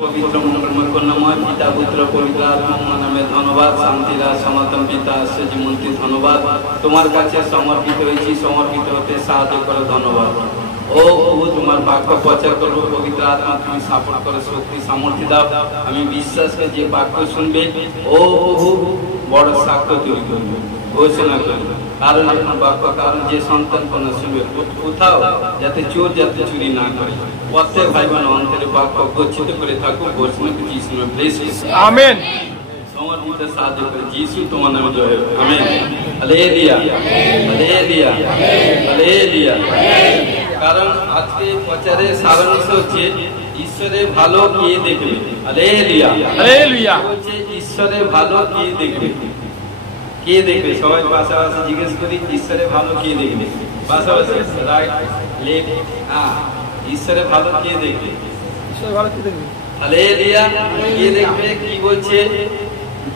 पवित्र मंगलमय करुणामय पिता पुत्र पवित्र आत्मा नामे धन्यवाद शांतिर सनातन पिता श्रीमंती धन्यवाद तुम्हार काছে समर्पित হয়েছি समर्पित হতে সাহায্য করে ধন্যবাদ ও প্রভু তোমার বাক্য প্রচার করব পবিত্র আত্মা তুমি সাপোর্ট করে শক্তি সামর্থ্য দাও আমি বিশ্বাস করি যে বাক্য শুনবে ও প্রভু বড় সাক্ষ্য তৈরি করবে ঘোষণা করবে কারণ আপনার বাক্য কারণ যে সন্তান কোনা শুনবে কোথাও যাতে চোর যাতে চুরি না করে প্রত্যেক ভাই বোন অন্তরে বাক্য গচ্ছিত করে থাকুক ঘোষণা করে যিশু নামে ব্লেস আমেন সমর্পিত সাহায্য করে যিশু তোমার নামে জয় হোক আমেন হালেলুয়া হালেলুয়া হালেলুয়া কারণ আজকে প্রচারের সারাংশ হচ্ছে ঈশ্বরের ভালো কে দেখবে হালেলুয়া হালেলুয়া হচ্ছে ঈশ্বরের ভালো কে দেখবে কে দেখবে সবাই পাশাপাশি জিজ্ঞেস করি ঈশ্বরের ভালো কে দেখবে পাশাপাশি রাইট লেফট হ্যাঁ ঈশ্বরের ভালো কে দেখবে ঈশ্বর ভালো কে দেখবে হালেলুয়া কে দেখবে কি বলছে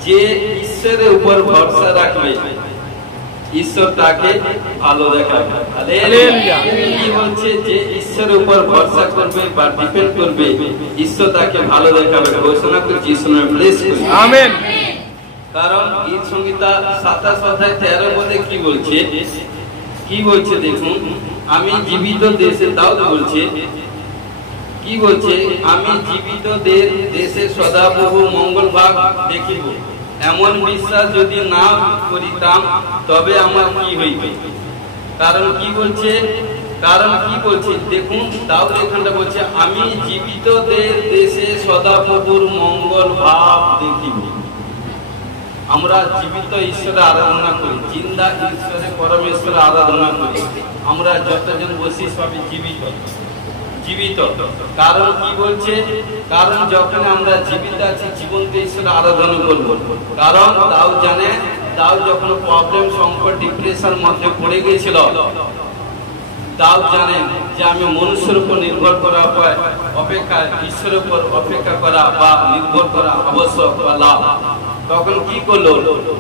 যে ঈশ্বরের উপর ভরসা রাখবে ঈশ্বর তাকে ভালো দেখাবে হালেলুয়া কি বলছে যে ঈশ্বরের উপর ভরসা করবে বা ডিপেন্ড করবে ঈশ্বর তাকে ভালো দেখাবে ঘোষণা করে যিশু নামে ব্লেস করি আমেন কারণ গীত সংহিতা 27 অধ্যায় 13 পদে কি বলছে দেখুন আমি জীবিত দেশে দাউদ বলছে কি বলছে আমি জীবিত দেশে সদাপ্রভু মঙ্গল ভাগ দেখিব এমন বিশ্বাস যদি না করিতাম তবে আমার কি হইবে কারণ কি বলছে দেখুন দাউদ এখানটা বলছে আমি জীবিত দেশে সদাপ্রভুর মঙ্গল ভাব দেখিব আমরা জীবিত ঈশ্বরের আরাধনা করি জিন্দা ঈশ্বরের পরমেশ্বরের আরাধনা করি আমরা যতজন বসি সবই জীবিত কারণ কি বলছে কারণ যখন আমরা জীবিত আছি জীবন্ত ঈশ্বরের আরাধনা করব কারণ দাউদ যখন প্রবলেম সংকট ডিপ্রেশন মধ্যে পড়ে গিয়েছিল দাউদ জানে যে আমি মনুষ্যের উপর নির্ভর করা অপেক্ষা ঈশ্বরের উপর অপেক্ষা করা বা নির্ভর করা আবশ্যক বা লাভ তখন কি করলো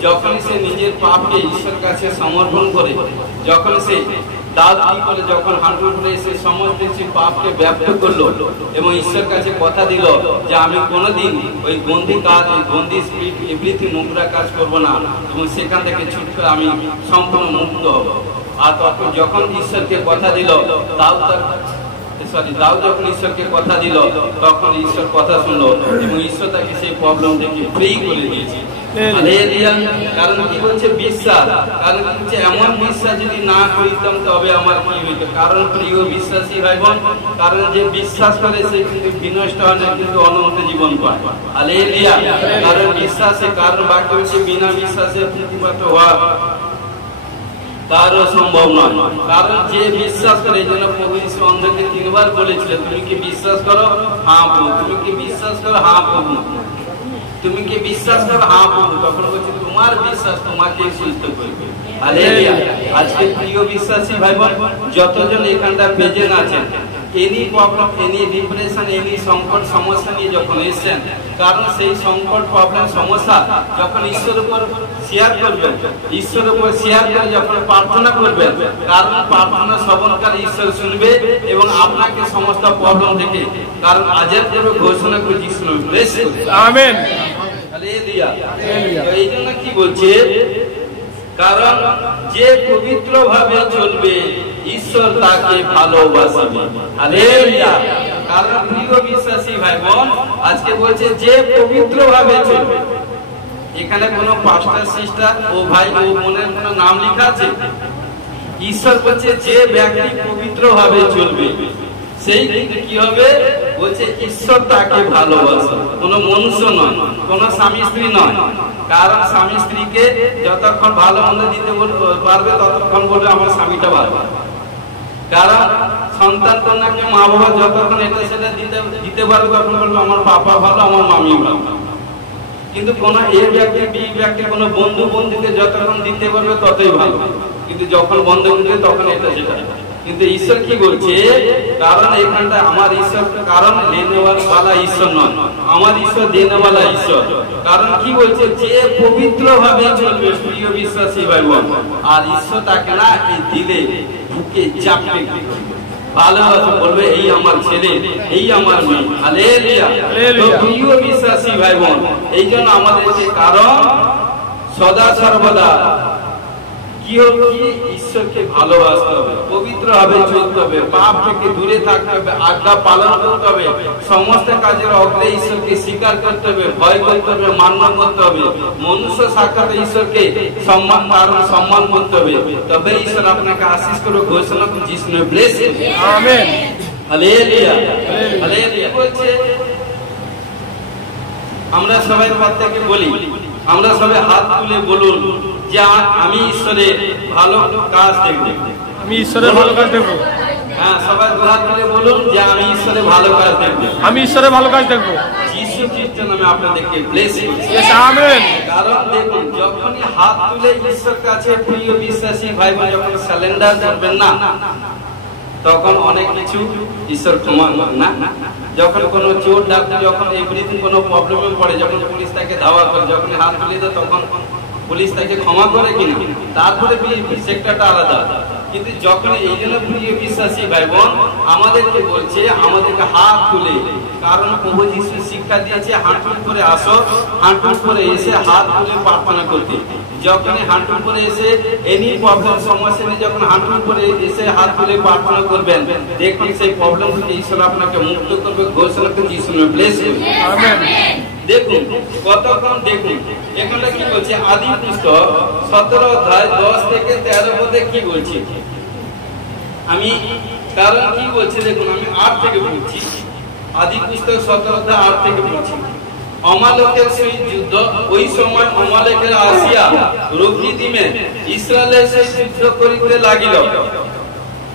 যখন সে নিজের পাপকে ঈশ্বরের কাছে সমর্পণ করে যখন সে দাউদ কি করে যখন হাঁটু করে সে সমস্ত পাপকে ব্যর্থ করলো এবং ঈশ্বরের কাছে কথা দিল যে আমি কোনোদিন ওই গন্দি স্পিরিট এভরিথিং নোংরা কাজ করব না এবং সেখান থেকে ছুটে আমি সম্পূর্ণ মুক্ত হব আর তখন যখন ঈশ্বরকে কথা দিল দাউদ যখন ঈশ্বরকে কথা দিল তখন ঈশ্বর কথা শুনলো এবং ঈশ্বর তাকে সেই প্রবলেম থেকে ফ্রি করে দিয়েছে কারণ কি বলছে বিশ্বাস কারণ হচ্ছে এমন বিশ্বাস যদি না করিতাম তবে আমার কি হইতো কারণ প্রিয় বিশ্বাসী ভাই বোন কারণ যে বিশ্বাস করে সে কিন্তু বিনষ্ট হয় না কিন্তু অনন্ত জীবন পায় হালেলুয়া কারণ বিশ্বাসে কারণ বাক্য হচ্ছে বিনা বিশ্বাসে প্রতিপাত হওয়া তারও সম্ভব নয় কারণ যে বিশ্বাস করে এই জন্য প্রভু যীশু অন্ধকে 3 বার বলেছিলেন তুমি কি বিশ্বাস করো হ্যাঁ প্রভু তুমি কি বিশ্বাস করো হ্যাঁ প্রভু তুমি কি বিশ্বাস করো হ্যাঁ প্রভু তখন বলছে তোমার বিশ্বাস তোমাকে সুস্থ করবে হালেলুয়া আজকে প্রিয় বিশ্বাসী ভাই বোন যতজন এখানটা প্রেজেন্ট আছেন any problem any depression any সংকট সমস্যা নিয়ে যখন এসেছেন কারণ সেই সংকট প্রবলেম সমস্যা যখন ঈশ্বরের উপর শেয়ার করবেন ঈশ্বরের উপর শেয়ার করে যখন প্রার্থনা করবেন কারণ প্রার্থনা শ্রবণকারী ঈশ্বর শুনবে এবং আপনাকে সমস্ত প্রবলেম থেকে কারণ আজের পূর্বে ঘোষণা করে যিশু নামে ব্লেস আমেন হালেলুয়া এই জন্য কি বলছে কারণ যে পবিত্র ভাবে চলবে ঈশ্বর তাকে ভালোবাসবে হালেলুয়া কারণ প্রিয় বিশ্বাসী ভাই বোন আজকে বলছে যে পবিত্র ভাবে চলবে এখানে কোনো পাস্টার সিস্টার ও ভাই ও বোনের কোনো নাম লেখা আছে ঈশ্বর বলছে যে ব্যক্তি পবিত্র ভাবে চলবে সেই কিন্তু কি হবে বলছে ঈশ্বর তাকে ভালোবাসে কোনো মনুষ্য নয় কোনো স্বামী স্ত্রী নয় কারণ স্বামী স্ত্রীকে যতক্ষণ ভালো মন্দ দিতে পারবে ততক্ষণ বলবে আমার স্বামীটা ভালো কারণ সন্তান কন্যাকে মা বাবা যতক্ষণ এটা সেটা দিতে পারবে তখন বলবে আমার বাবা ভালো আমার মামি ভালো কিন্তু কোন এ ব্যক্তি বি ব্যক্তি কোন বন্ধুকে যতক্ষণ দিতে পারবে ততই ভালো কিন্তু যখন বন্ধ করবে তখন এটা সেটা কিন্তু ঈশ্বর কি বলছে কারণ এখানটা আমার ঈশ্বর কারণ দেনেওয়ালা ঈশ্বর নয় আমার ঈশ্বর দেনেওয়ালা ঈশ্বর কারণ কি বলছে যে পবিত্র ভাবে চলবে প্রিয় বিশ্বাসী ভাই বোন আর ঈশ্বর তাকে না এই দিলে বুকে চাপবে ভালোবাসে, বলবে এই আমার ছেলে, এই আমার মেয়ে। হালেলুয়া। তো প্রিয় বিশ্বাসী ভাই বোন, এই জন্য আমাদেরকে কারণ সদা সর্বদা কি হবে, ঈশ্বরকে ভালোবাসতে হবে, পবিত্র ভাবে চলতে হবে, পাপ থেকে দূরে থাকতে হবে, আজ্ঞা পালন করতে হবে, সমস্ত কাজের অগ্রে ঈশ্বরকে স্বীকার করতে হবে, ভয় করতে হবে, মান্য করতে হবে, মনুষ্য সাক্ষাতে ঈশ্বরকে সম্মান করতে হবে। তবে ঈশ্বর আপনাকে আশীষ করে ঘোষণা করছে, যিশু bless you. Amen. Hallelujah. Hallelujah. বলছে আমরা সবাই প্রত্যেকে বলি, আমরা সবাই হাত তুলে বলুন যে আমি ঈশ্বরের ভালো কাজ দেখব। আমি ঈশ্বরের ভালো কাজ দেখব। হ্যাঁ, সবাই হাত তুলে বলুন যে আমি ঈশ্বরের ভালো কাজ দেখব। আমি ঈশ্বরের ভালো কাজ দেখব। যিশু খ্রিস্টের নামে আপনাদেরকে ব্লেস ইউ। আমেন। কারণ দেখুন, যখনই হাত তুলে ঈশ্বর কাছে প্রিয় বিশ্বাসী ভাই বোন যখন সারেন্ডার করবেন না, তখন অনেক কিছু ঈশ্বর ক্ষমা করেন না। যখন কোনো চোর ডাক্তার যখন এভরিথিং কোনো প্রবলেমে পড়ে, যখন পুলিশ তাকে ধাওয়া করে, যখন হাত তুলে দেয় তখন পুলিশ তাকে ক্ষমা করে কিনা, তারপরে সেক্টরটা আলাদা। কিন্তু যখন এই জন্য প্রিয় বিশ্বাসী ভাই বোন আমাদেরকে বলছে আমাদেরকে হাত তুলে, কারণ প্রভু যিশু শিক্ষা দিয়েছে হাঁটুর করে আসো, হাঁটুর করে এসে হাত তুলে প্রার্থনা করতে। যখন হাঁটুর করে এসে এনি প্রবলেম সমস্যা নিয়ে যখন হাঁটুর করে এসে হাত তুলে প্রার্থনা করবেন, দেখবেন সেই প্রবলেম থেকে ঈশ্বর আপনাকে মুক্ত করবে। ঘোষণা করছে যিশু ব্লেস ইউ। আমেন। দেখুন কতক্ষণ, দেখুন এখানে কি বলছে, আদি পুস্তক 17 অধ্যায় 10 থেকে 13 পদে কি বলছে। আমি কারণ কি বলছে দেখুন, আমি 8 থেকে পড়ছি। আদি পুস্তক 17 অধ্যায় 8 থেকে পড়ছি। অমালেকের সহিত যুদ্ধ। ওই সময় অমালেকের আসিয়া রফিদিমে ইসরায়েলের সহিত যুদ্ধ করিতে লাগিল।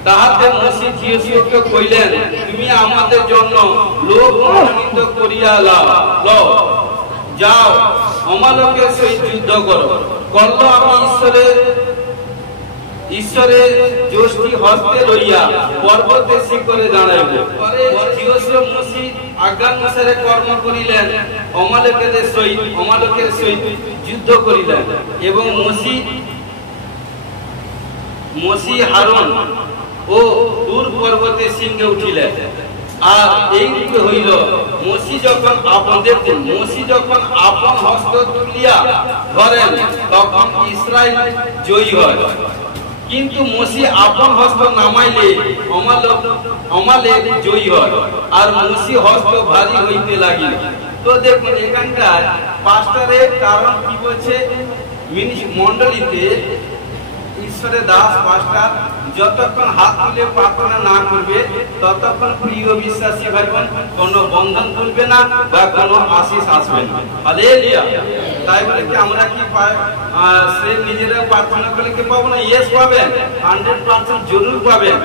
তাহাতে মোশে জিওসুয়াকে কইলেন, তুমি আমাদের জন্য লোক মনোনীত করিয়া লও, যাও অমালেকের সহিত যুদ্ধ করো। করল আমি ঈশ্বরের যষ্টি হস্তে লইয়া পর্বতের শিখরে দাঁড়াইব। পরে জিওসুয়া মোশে আজ্ঞানুসারে কর্ম করিলেন, অমালেকের সহিত যুদ্ধ করিলেন এবং মোশে হারুন ও দূর পর্বতে সিংহে উঠিলেন। আর এই হইল, মোশে যখন আপন হস্ত তুলিয়া ধরেন তখন ইসরায়েল জয়ী হয়, কিন্তু মোশে আপন হস্ত নামাইলে অমালেক জয়ী হয়, আর মোশে হস্ত ভারী হইতে লাগিল। তো দেখুন এখানকার পাস্টারের কারণ কি বলছে, মন্ডলীতে ঈশ্বরের দাস পাস্টার যতক্ষণ হাত তুলে প্রার্থনা না করবে ততক্ষণ প্রিয় বিশ্বাসী ভাই বোন কোনো বন্ধন খুলবে না বা কোনো আশীষ আসবে না। হালেলুয়া। তাই বলে কি আমরা কি পাই, সে নিজেরা প্রার্থনা করলে কি পাবো না? ইয়েস পাবেন, 100% জরুর পাবেন।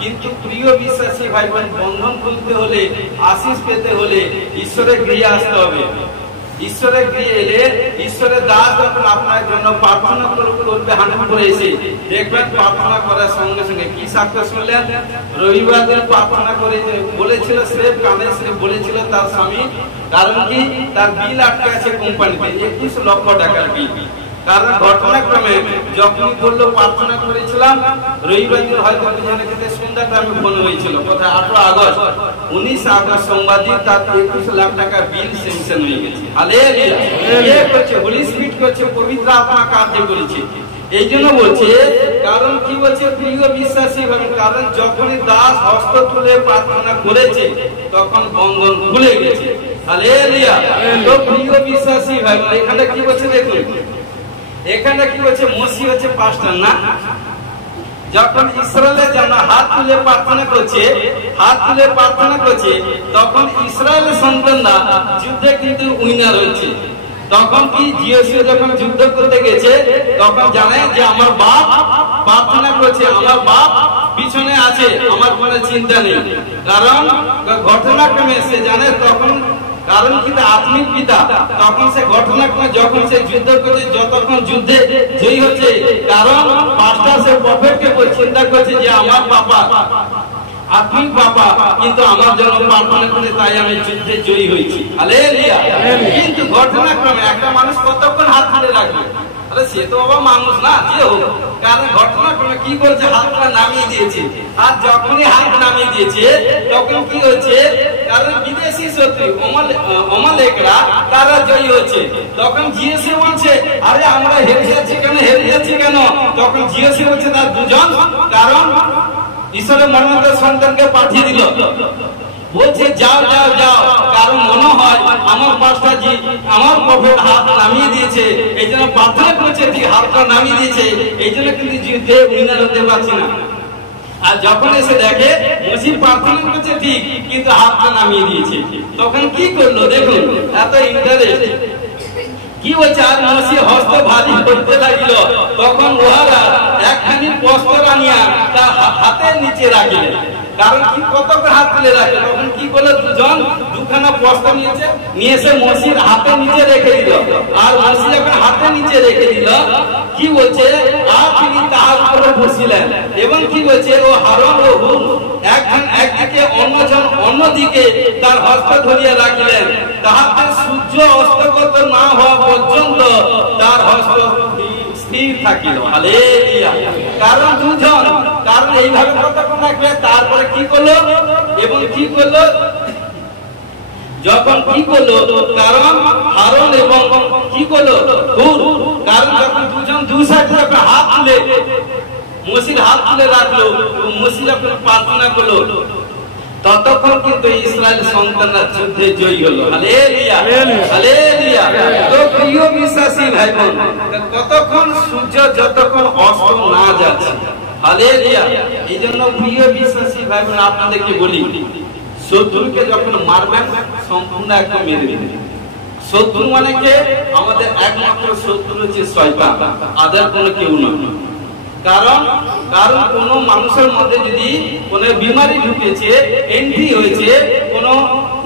কিন্তু প্রিয় বিশ্বাসী ভাই বোন বন্ধন খুলতে হলে, আশীষ পেতে হলে ঈশ্বরের গৃহে আসতে হবে। ঈশ্বরের গৃহে এলে ঈশ্বরের দাস যখন আপনার জন্য প্রার্থনা করবে হাঁটু করে এসে, দেখবেন প্রার্থনা করার সঙ্গে সঙ্গে কি সাক্ষ্য শুনলেন। রবিবার দিন প্রার্থনা করে বলেছিল, স্রেফ কানে স্রেফ বলেছিল তার স্বামী, কারণ কি তার বিল আটকে আছে কোম্পানিতে 21 লক্ষ টাকার বিল। কারণ ঘটনাক্রমে যখন বললো প্রার্থনা করেছিলাম, রবিবার দিন হয়তো সন্ধ্যাটা আমি ফোন হয়েছিল, কোথায় 18 আগস্ট 19 আগস্ট সোমবার দিন তার 21 লাখ টাকা বিল স্যাংশন হয়ে গেছে। হালেলুয়া। করছে হোলি স্পিরিট করছে, পবিত্র আত্মা কার্য করেছে। এই জন্য বলছে, কারণ কি বলছে প্রিয় বিশ্বাসী ভাবে, কারণ যখনই দাস হস্ত তুলে প্রার্থনা করেছে তখন বন্ধন খুলে গেছে। হালেলুয়া। তো প্রিয় বিশ্বাসী ভাই এখানে কি বলছে দেখুন, এখানে কি বলছে, মোশে হচ্ছে পাস্টার না। যখন ইসরায়েলের জন্য হাত তুলে প্রার্থনা করছে তখন ইসরায়েলের সন্তানরা যুদ্ধে কিন্তু উইনার হচ্ছে। তখন কি জিওসুয়া যখন যুদ্ধ করতে গেছে তখন জানে যে আমার বাপ প্রার্থনা করছে, আমার বাপ পিছনে আছে, আমার কোনো চিন্তা নেই। কারণ ঘটনাক্রমে সে জানে তখন, কারণ কি আত্মিক পিতা, তখন সে ঘটনাক্রমে যখন সে যুদ্ধ করছে, যতক্ষণ যুদ্ধে জয়ী হচ্ছে, কারণ পাঁচটা সে প্রফেটকে চিন্তা করছে যে আমার বাবা আপনি বাবা কিন্তু আমার জন্য প্রার্থনা করে, তাই আমি যুদ্ধে জয়ী হয়েছি। হালেলুয়া। কিন্তু ঘটনাক্রমে একটা মানুষ কতক্ষণ হাত তুলে রাখবে? আরে সে তো বাবা মানুষ না, যে হোক, কারণ ঘটনাক্রমে কি করেছে, হাতটা নামিয়ে দিয়েছে। আর যখনই হাত নামিয়ে দিয়েছে তখন কি হচ্ছে, কারণ বিদেশি শত্রু অমালেকরা তারা জয়ী হচ্ছে। তখন জিএসি বলছে, আরে আমরা হেরে যাচ্ছি কেন? তখন জিএসি বলছে তার দুজন, কারণ ঈশ্বরের মনোনীত সন্তানকে পাঠিয়ে দিল, বলছে যাও, কারণ মনে হয় আমার পাস্টারজি আমার প্রফেট হাত নামিয়ে দিয়েছে, এই জন্য প্রার্থনা করছে, ঠিক হাতটা নামিয়ে দিয়েছে, এই জন্য কিন্তু যুদ্ধে উইনার হতে পারছি না। আর যখন এসে দেখে মসির প্রার্থনা করছে ঠিক, কিন্তু হাতটা নামিয়ে দিয়েছে, তখন কি করলো দেখুন, এত ইন্টারেস্ট কি বলছে, আর মসি হস্ত ভারী করতে লাগিল, তখন উহারা একখানি বস্ত্র আনিয়া তার হাতের নিচে রাখিলেন। কারণ কি কতক্ষণ হাত তুলে রাখে, তখন কি করলো, দুজন দুখানা বস্ত্র নিয়ে এসে মসির হাতের নিচে রেখে দিল। আর মসি যখন হাতের নিচে রেখে দিল, কি বলছে, আর তিনি তাহার উপরে বসিলেন, এবং কি বলছে, ও হারন ও হুর একদিকে অন্যদিকে তার হস্ত ধরিয়া রাখিলেন, তাহাতে সূর্য অস্তগত না হওয়া পর্যন্ত তার হস্ত স্থির থাকিল। হালেলুয়া। কারণ দুজন, কারণ এইভাবে কতক্ষণ রাখলে, তারপরে কি করলো, এবং কি করলো, যখন কি করলো, কারণ হারন এবং কি করলো হুর, কারণ যখন দুজন দু সাইডে যখন হাত তুলে মসির হাত তুলে রাখলো, মসি যখন প্রার্থনা করলো, ততক্ষণ কিন্তু ইসরায়েল সন্তানরা যুদ্ধে জয়ী হলো। Hallelujah, hallelujah. তো প্রিয় বিশ্বাসী ভাই বোন, কতক্ষণ সূর্য যতক্ষণ অস্ত না যাচ্ছে, হালেলুয়া। এই জন্য প্রিয় বিশ্বাসী ভাই বোন, আপনাদেরকে বলি, শত্রুকে যখন মারবেন সম্পূর্ণ একদম মেরে দিন। শত্রু মানে কে? আমাদের একমাত্র শত্রু হচ্ছে শয়তান, আদার কোনো কেউ নয়। কারণ কোন মানুষের মধ্যে যদি কোনো বিমারি ঢুকেছে, এন্ট্রি হয়েছে, কোনো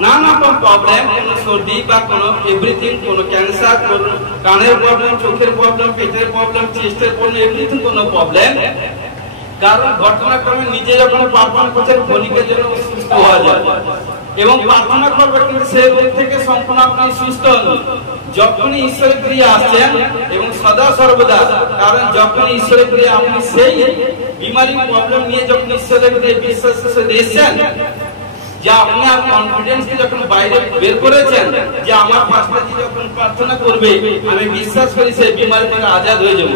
নানা রকম প্রবলেম, কোনো সর্দি বা কোনো এভরিথিং, কোনো ক্যান্সার, কোনো কানের প্রবলেম, চোখের প্রবলেম, পেটের প্রবলেম, চেস্টের প্রবলেম, এভরিথিং কোনো প্রবলেম, কারণ ঘটনাক্রমে নিজে যখন প্রার্থনা করছেন ক্ষণিকের জন্য সুস্থ হওয়া যায় এবং প্রার্থনা করবে, কিন্তু সেই রোগ থেকে সম্পূর্ণ আপনি সুস্থ হন যখনই ঈশ্বরের ক্রিয়া আসছেন এবং সদা সর্বদা। কারণ যখন ঈশ্বরের ক্রিয়া আপনি সেই বিমারি প্রবলেম নিয়ে যখন ঈশ্বরের ক্রিয়া বিশ্বাসের সাথে এসেছেন, যে আপনি কনফিডেন্সকে যখন বাইরে বের করেছেন, যে আমার পাস্টারজি যখন প্রার্থনা করবে আমি বিশ্বাস করি সেই বিমারি থেকে আজাদ হয়ে যাব।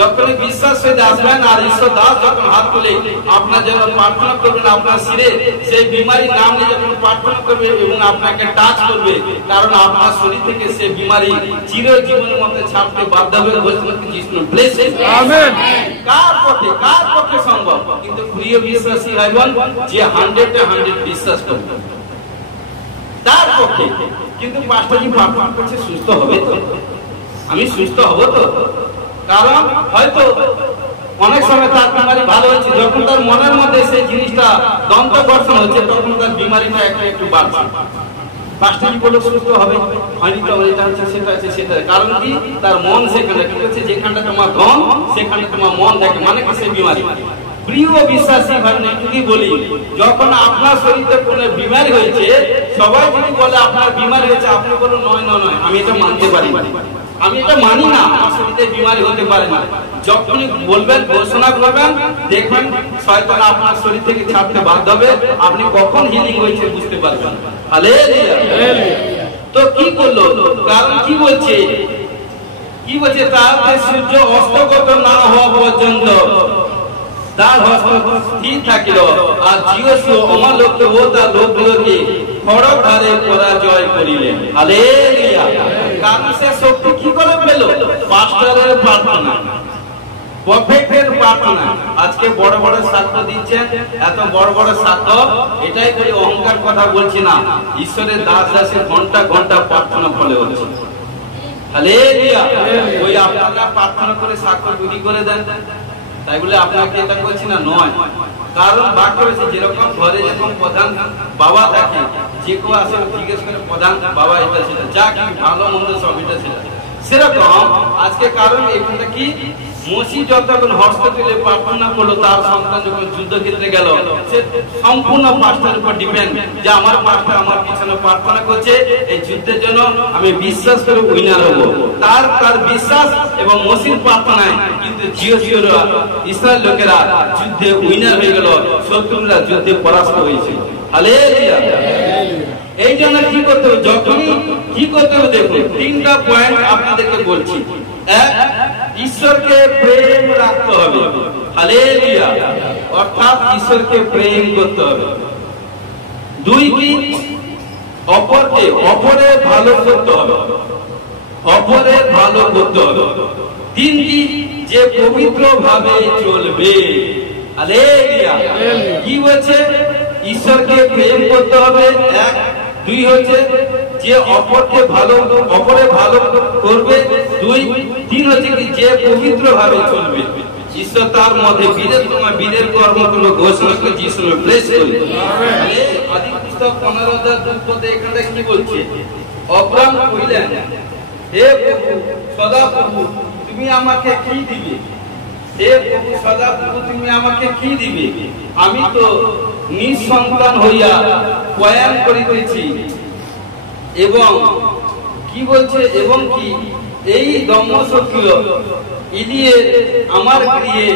যখন বিশ্বাস হয়ে আসবেন আর ঈশ্বর দাস যখন হাত তুলে আপনার জন্য প্রার্থনা করবেন, আপনার শিরে সেই বিমারি নাম নিয়ে যখন প্রার্থনা করবে এবং আপনাকে টাচ করবে, কারণ আপনার শরীর থেকে সেই বিমারি চিরজীবনের মধ্যে ছাপতে বাধ্য হবে। কার পক্ষে সম্ভব? কিন্তু প্রিয় বিশ্বাসী ভাইবোন, যে 100 বিশ্বাস করবে তার পক্ষে। কিন্তু পাস্টারজি প্রার্থনা করছে সুস্থ হবে তো, আমি সুস্থ হব তো? কারণ হয়তো অনেক সময় তার বিমারি ভালো হচ্ছে, যখন তার মনের মধ্যে সেই জিনিসটা দন্ত ঘর্ষণ হচ্ছে, তখন তার বিমারিটা একটু বাড়ছে। পাস্টারজি বলে সুস্থ হবে, হয়নি তো, এটা হচ্ছে সেটা আছে সেটা। কারণ কি? তার মন সেখানে, ঠিক আছে, যেখানটা তোমার ধন সেখানে তোমার মন থাকে, মানে কি সেই বিমারি। প্রিয় বিশ্বাসী ভাই, যদি বলি যখন আপনার শরীরে কোনো বিমারি হয়েছে, সবাই যদি বলে আপনার বিমারি হয়েছে, আপনি বলুন নয়, আমি এটা মানতে পারি, আমি এটা মানি না, আমার শরীরে বিমারি হতে পারে না। যখনই বলবেন, ঘোষণা করবেন, দেখবেন শয়তান আপনার শরীর থেকে ছাড়তে বাধ্য হবে, আপনি কখন হিলিং হয়েছে বুঝতে পারবেন। হালেলুয়া। তো কি করলো? কারণ কি বলছে, তার সূর্য অস্তগত না হওয়া পর্যন্ত তার হস্ত স্থির থাকিল, আর জিওসু আমার লোককে ও তার লোকগুলোকে খড়গ ধারে পরাজয় করিলেন। হালেলুয়া। কারণ সে শক্তি কি করে পেল? পাস্টারের প্রার্থনা, প্রফেটের প্রার্থনা। আজকে বড় বড় সাক্ষ্য দিচ্ছেন, এত বড় বড় সাক্ষ্য, এটাই করে অহংকার কথা বলছি না, ঈশ্বরের দাস দাসের ঘন্টা ঘন্টা প্রার্থনা ফলে হচ্ছে। হালেলুয়া। ওই আপনারা প্রার্থনা করে সাক্ষ্য তৈরি করে দেন, তাই বলে আপনাকে এটা করছি না, নয়। কারণ বাক্য হয়েছে, যেরকম ঘরে যখন প্রধান বাবা থাকে, যে কেউ আসে জিজ্ঞেস করে প্রধান বাবা এটা সেটা, যা কি ভালো মন্দ সব এটা সেটা, সেরকম আজকে কারণ এখানটা কি মসি যতক্ষণ হস্ততুলে প্রার্থনা করলো তার সন্তান যখন যুদ্ধক্ষেত্রে গেল, সে সম্পূর্ণ পাস্টারের উপর ডিপেন্ড যে আমার পাস্টার আমার পিছনে প্রার্থনা করছে এই যুদ্ধের জন্য, আমি বিশ্বাস করে উইনার হব। তার বিশ্বাস এবং মসির প্রার্থনায় কিন্তু জিওরা ইসরায়েল লোকেরা যুদ্ধে উইনার হয়ে গেল, শত্রুরা যুদ্ধে পরাস্ত হয়েছিল। হালেলুয়া। এই জন্য কি করতে হবে, যখনই কি করতে হবে দেখুন, তিনটা পয়েন্ট আপনাদেরকে বলছি। এক, ঈশ্বরকে প্রেম রাখতে হবে। হালেলুয়া। অর্থাৎ ঈশ্বরকে প্রেম করতে হবে। দুই, কি অপরে ভালো করতে হবে, অপরে ভালো করতে হবে। তিন, কি যে পবিত্র ভাবে চলবে। হালেলুয়া। কি বলছে, ঈশ্বরকে প্রেম করতে হবে এক, দুই হচ্ছে যে অপরে ভালো করবে, দুই, তিন হচ্ছে কি যে পবিত্র ভাবে চলবে। ঈশ্বর তার মধ্যে বীরের কর্মগুলো ঘোষণা করে যিশুকে ব্লেস করে। আদি পুস্তক 15:2 এখানে কি বলছে, অব্রাহাম কইলেন, হে প্রভু সদাপ্রভু তুমি আমাকে কি দিবে, হে প্রভু সদাপ্রভু তুমি আমাকে কি দিবে, আমি তো নিঃসন্তান হইয়া পয়ান করিতেছি, এবং কি বলছে, এবং কি এই দম্মসখীয় ইলিয়ে আমার গৃহে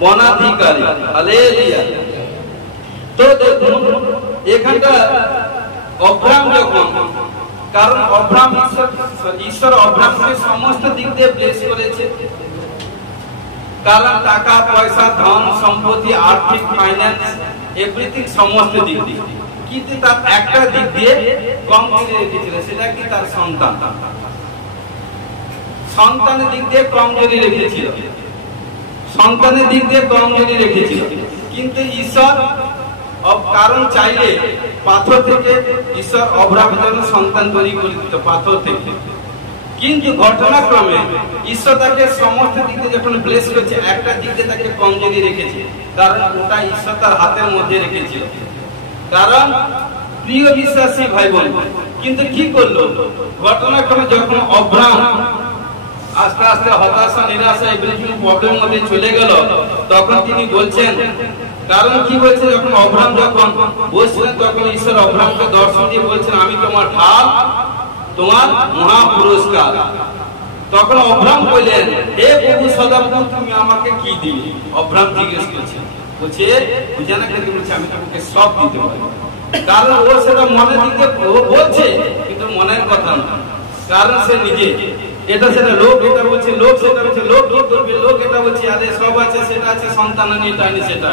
বনাধিকারী। হালেলুয়া। তো দেখুন এখানটা অব্রাহাম যখন, কারণ অব্রাহাম ঈশ্বর অব্রাহামকে সমস্ত দিক দিয়ে ব্লেস করেছে, কারণ টাকা পয়সা ধন সম্পত্তি আর্থিক ফাইন্যান্স এভরিথিং সমস্ত দিক দিয়ে, কিন্তু তার একটা দিক দিয়ে কম করে রেখেছিল, সেটা কি তার সন্তান। সন্তানের দিক দিয়ে কমজোরি রেখেছিল, সন্তানের দিক দিয়ে কমজোরি রেখেছিল। কিন্তু ঈশ্বর কারণ চাইলে পাথর থেকে ঈশ্বর অব্রাহামের জন্য সন্তান তৈরি করে দিত, পাথর থেকে। কিন্তু ঘটনাক্রমে ঈশ্বর তাকে সমস্ত দিক দিয়ে যখন ব্লেস করেছে, একটা দিক দিয়ে তাকে কমজোরি রেখেছে, কারণ ওটা ঈশ্বর তার হাতের মধ্যে রেখেছিল। কারণ প্রিয় বিশ্বাসী ভাই বোন, কিন্তু কি করলো, ঘটনাক্রমে যখন অব্রাহাম আস্তে আস্তে হতাশা নিরাশা এভরিথিং প্রবলেম মধ্যে চলে গেল, তখন তিনি বলছেন, কারণ কি বলছে, যখন অব্রাহাম যখন বসছিলেন তখন ঈশ্বর অব্রাহামকে দর্শন দিয়ে বলছেন, আমি তোমার ঢাল, তোমার মহাপুরস্কার। তখন অব্রাহাম বললেন, হে প্রভু সদাপ্রভু তুমি আমাকে কি দিবে। অব্রাহাম জিজ্ঞেস করছে, বলছে বুঝে না কিন্তু বলছে আমি তোমাকে সব দিতে পারি। কারণ ও সেটা মনের দিকে বলছে, কিন্তু মনের কথা না, কারণ সে নিজে এটা সেটা লোক এটা বলছে, লোক সেটা বলছে, লোক কি করবে, লোক এটা বলছে, আরে সব আছে সেটা আছে, সন্তান নেই এটা নেই সেটা।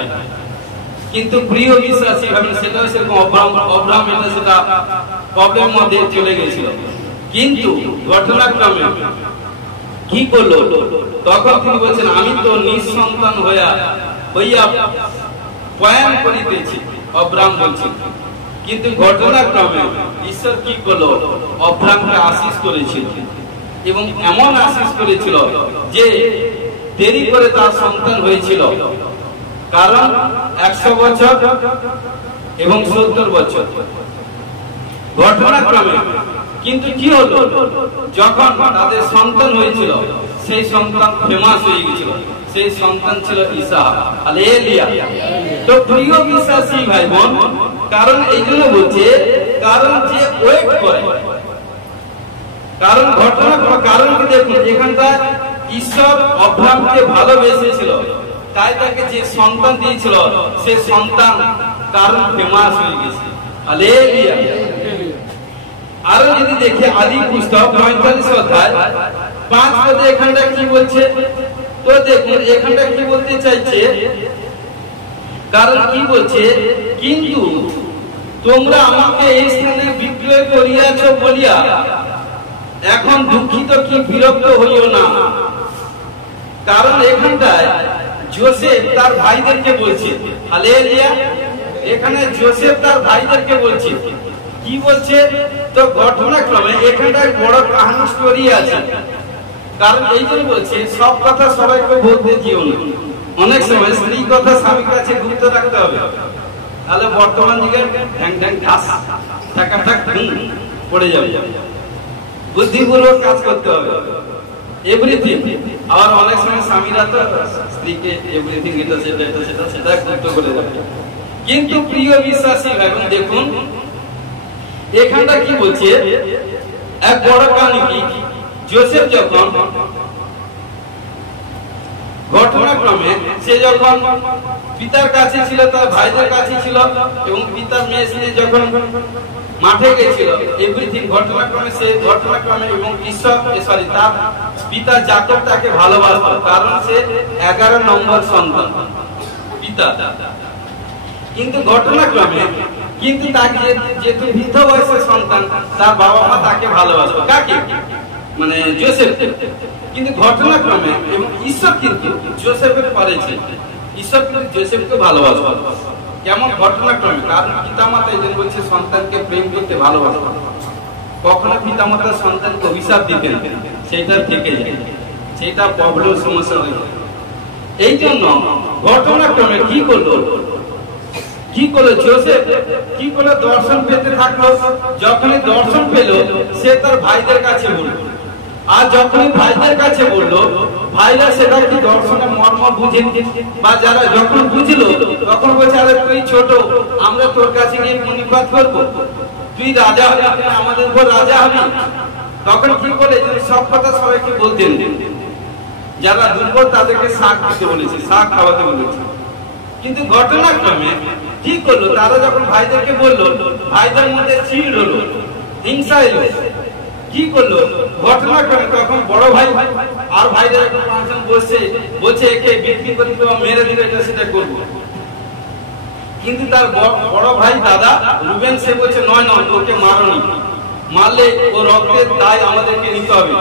কিন্তু প্রিয় বিশ্বাসী ভাবেন সেটা সেরকম অব্রাহাম এটা সেটা প্রবলেম মধ্যে চলে গেছিল। কিন্তু ঘটনাক্রমে কি করলো, তখন তিনি বলছেন, আমি তো নিঃসন্তান হইয়া পয়ান করিতেছি, অব্রাহাম বলছেন। কিন্তু ঘটনাক্রমে ঈশ্বর কি করলো, অব্রাহামকে আশীষ করেছিল, এবং এমন আশীষ করেছিল যে দেরি করে তার সন্তান হয়েছিল। কারণ 100 বছর এবং 70 বছর ঘটনাক্রমে। কিন্তু কি হলো, যখন তাদের সন্তান হয়েছিল, সেই সন্তান ফেমাস হয়ে গেছিল, সেই সন্তান ছিল ঈসা। হালেলুয়া। তো প্রিয় বিশ্বাসী ভাই বোন, কারণ এই জন্য বলছে, কারণ যে ওয়েট করে, কারণ ঘটনা কারণ কি দেখুন, এখানটা ঈশ্বর অব্রাহামকে ভালোবেসেছিল, তাই তাকে যে সন্তান দিয়েছিল সে সন্তান কারণ ফেমাস হয়ে গেছে। হালেলুয়া। আরো যদি দেখি আদি পুস্তক 45 অধ্যায় 5 পদে এখানটা কি বলছে, তো দেখুন এখানটা কি বলতে চাইছে, কারণ কি বলছে, কিন্তু তোমরা আমাকে এই স্থানে বিক্রয় করিয়াছ বলিয়া এখন দুঃখিত কি বিরক্ত হইও না। কারণ এখানটায় যোসেফ তার ভাইদেরকে বলছে। হালেলুয়া। এখানে যোসেফ তার ভাইদেরকে বলছে, কি বলছে, তো ঘটনাক্রমে এখানটায় বড় কাহিনী স্টোরি আছে। কারণ এই জন্য বলছে, সব কথা সবাইকে বলতে দিও না। অনেক সময় স্ত্রী কথা স্বামীর কাছে গুপ্ত রাখতে হবে, তাহলে বর্তমান যুগে ঢ্যাং ঢ্যাং ঠাস ঠাকা ঠাক পড়ে যাবে। বুদ্ধিপূর্বক কাজ করতে হবে এভরিথিং। আবার অনেক সময় স্বামীরা তো স্ত্রীকে এভরিথিং এটা সেটা গুরুত্ব করে রাখে। কিন্তু প্রিয় বিশ্বাসী ভাই বোন দেখুন এখানটা কি বলছে, এক বড় কাহিনী কি, যোসেফ যখন ঘটনাক্রমে সে যখন পিতার কাছে ছিল, তার ভাইদের কাছে ছিল, এবং পিতার মেয়ে স্ত্রী যখন মাঠে গেছিল, এভরিথিং ঘটনাক্রমে এবং তার পিতা যাকব তাকে ভালোবাসত, কারণ সে 11 নম্বর সন্তান পিতা। কিন্তু ঘটনাক্রমে তাকে যেহেতু বৃদ্ধ বয়সের সন্তান, তার বাবা মা তাকে ভালোবাসত, কাকে, মানে যোসেফ। কিন্তু ঘটনাক্রমে এবং ঈশ্বর কিন্তু যোসেফের পরেছে, ঈশ্বর কিন্তু যোসেফকে ভালোবাসত। কেমন ঘটনাক্রমে, কারণ পিতামাতা এই জন্য বলছে সন্তানকে প্রেম করতে ভালোবাসত। কখনো পিতামাতা সন্তানকে অভিশাপ দিতেন, সেটা থেকে যায়, সেটা প্রবলেম সমস্যা হয়ে যায়। এই জন্য ঘটনাক্রমে কি করলো যোসেফ, কি করে দর্শন পেতে থাকলো। যখনই দর্শন পেল সে তার ভাইদের কাছে বলল, আর যখনই ভাইদের কাছে বললো, ভাইরা সেটা কি দর্শনের মর্ম বুঝেন, বা যারা যখন বুঝলো তখন বলছে, আরে তুই ছোট, আমরা তোর কাছে গিয়ে প্রণিপাত করবো, তুই রাজা হবি, আমাদের উপর রাজা হবি। তখন কি করে সব কথা সবাইকে বলতেন, যারা দুর্বল তাদেরকে শাক দিতে বলেছে, শাক খাওয়াতে বলেছে। কিন্তু ঘটনাক্রমে কি করলো, তারা যখন ভাইদেরকে বললো, ভাইদের মধ্যে চিড় হলো, হিংসা এলো। কি করলো ঘটনাক্রমে, তখন বড় ভাই আর ভাইদের বলছে একে বিক্রি করে দেবো, মেরে দিলে এটা সেটা করবো। কিন্তু তার বড় ভাই দাদা রুবেন সে বলছে, নয় ওকে মারনি, মারলে ও রক্তের দায় আমাদেরকে নিতে হবে।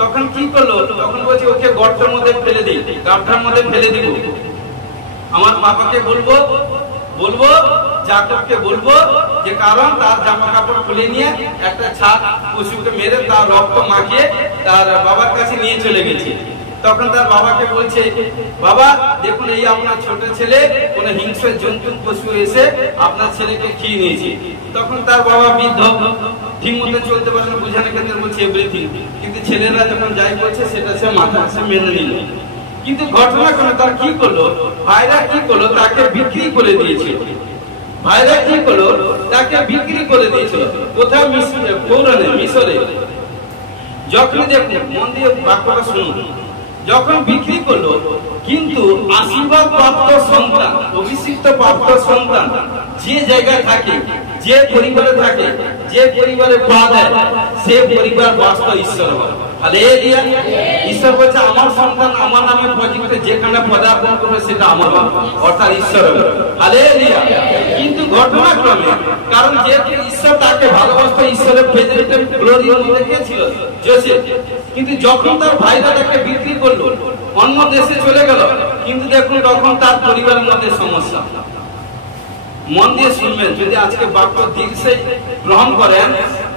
তখন কি করলো, তখন বলছে ওকে গর্তের মধ্যে ফেলে দিই, গাবঠার মধ্যে ফেলে দিব। আমার বাবাকে বলবো যাকবকে বলবো যে, কারণ তার জামা কাপড় খুলে নিয়ে একটা ছাদ পশুকে মেরে তার রক্ত মাখিয়ে তার বাবার কাছে নিয়ে চলে গেছে। তখন তার বাবাকে বলছে, বাবা দেখুন এই আপনার ছোট ছেলে কোন হিংস্র জন্তু পশু এসে আপনার ছেলেকে খেয়ে নিয়েছে। তখন তার বাবা বৃদ্ধ, ঠিক মতো চলতে পারে না, বোঝানোর ক্ষেত্রে বলছে এভরিথিং। কিন্তু ছেলেরা যখন যাই বলছে সেটা সে মাথা মেনে নিল। কিন্তু ঘটনাক্রমে তার কি করলো, ভাইরা কি করলো, তাকে বিক্রি করে দিয়েছে। কোথায়? মিশরে। যখন দেখুন, মন দিয়ে বাক্যটা শুনুন, যখন বিক্রি করলো, কিন্তু আশীর্বাদ প্রাপ্ত সন্তান, অভিষিক্ত প্রাপ্ত সন্তান যে জায়গায় থাকে, যে পরিবারে থাকে, যে পরিবারে পা দেয়, সে পরিবার বাস্তব ঈশ্বর হয়। হালেলুয়া। ঈশ্বর বলছে, আমার সন্তান আমার নামে প্রজীবিত যেখানে পদার্পণ করবে সেটা আমার, অর্থাৎ ঈশ্বর হবে। হালেলুয়া। কিন্তু ঘটনাক্রমে, কারণ যেহেতু ঈশ্বর তাকে ভালোবাসত, ঈশ্বরের প্রেজেন্টে গ্লোরির মধ্যে কে ছিল? যোসেফ। কিন্তু যখন তার ভাইরা তাকে বিক্রি করলো, অন্য দেশে চলে গেল, কিন্তু দেখুন তখন তার পরিবারের মধ্যে সমস্যা। মন দিয়ে শুনবেন, যদি আজকে বাক্য দিক সে গ্রহণ করেন,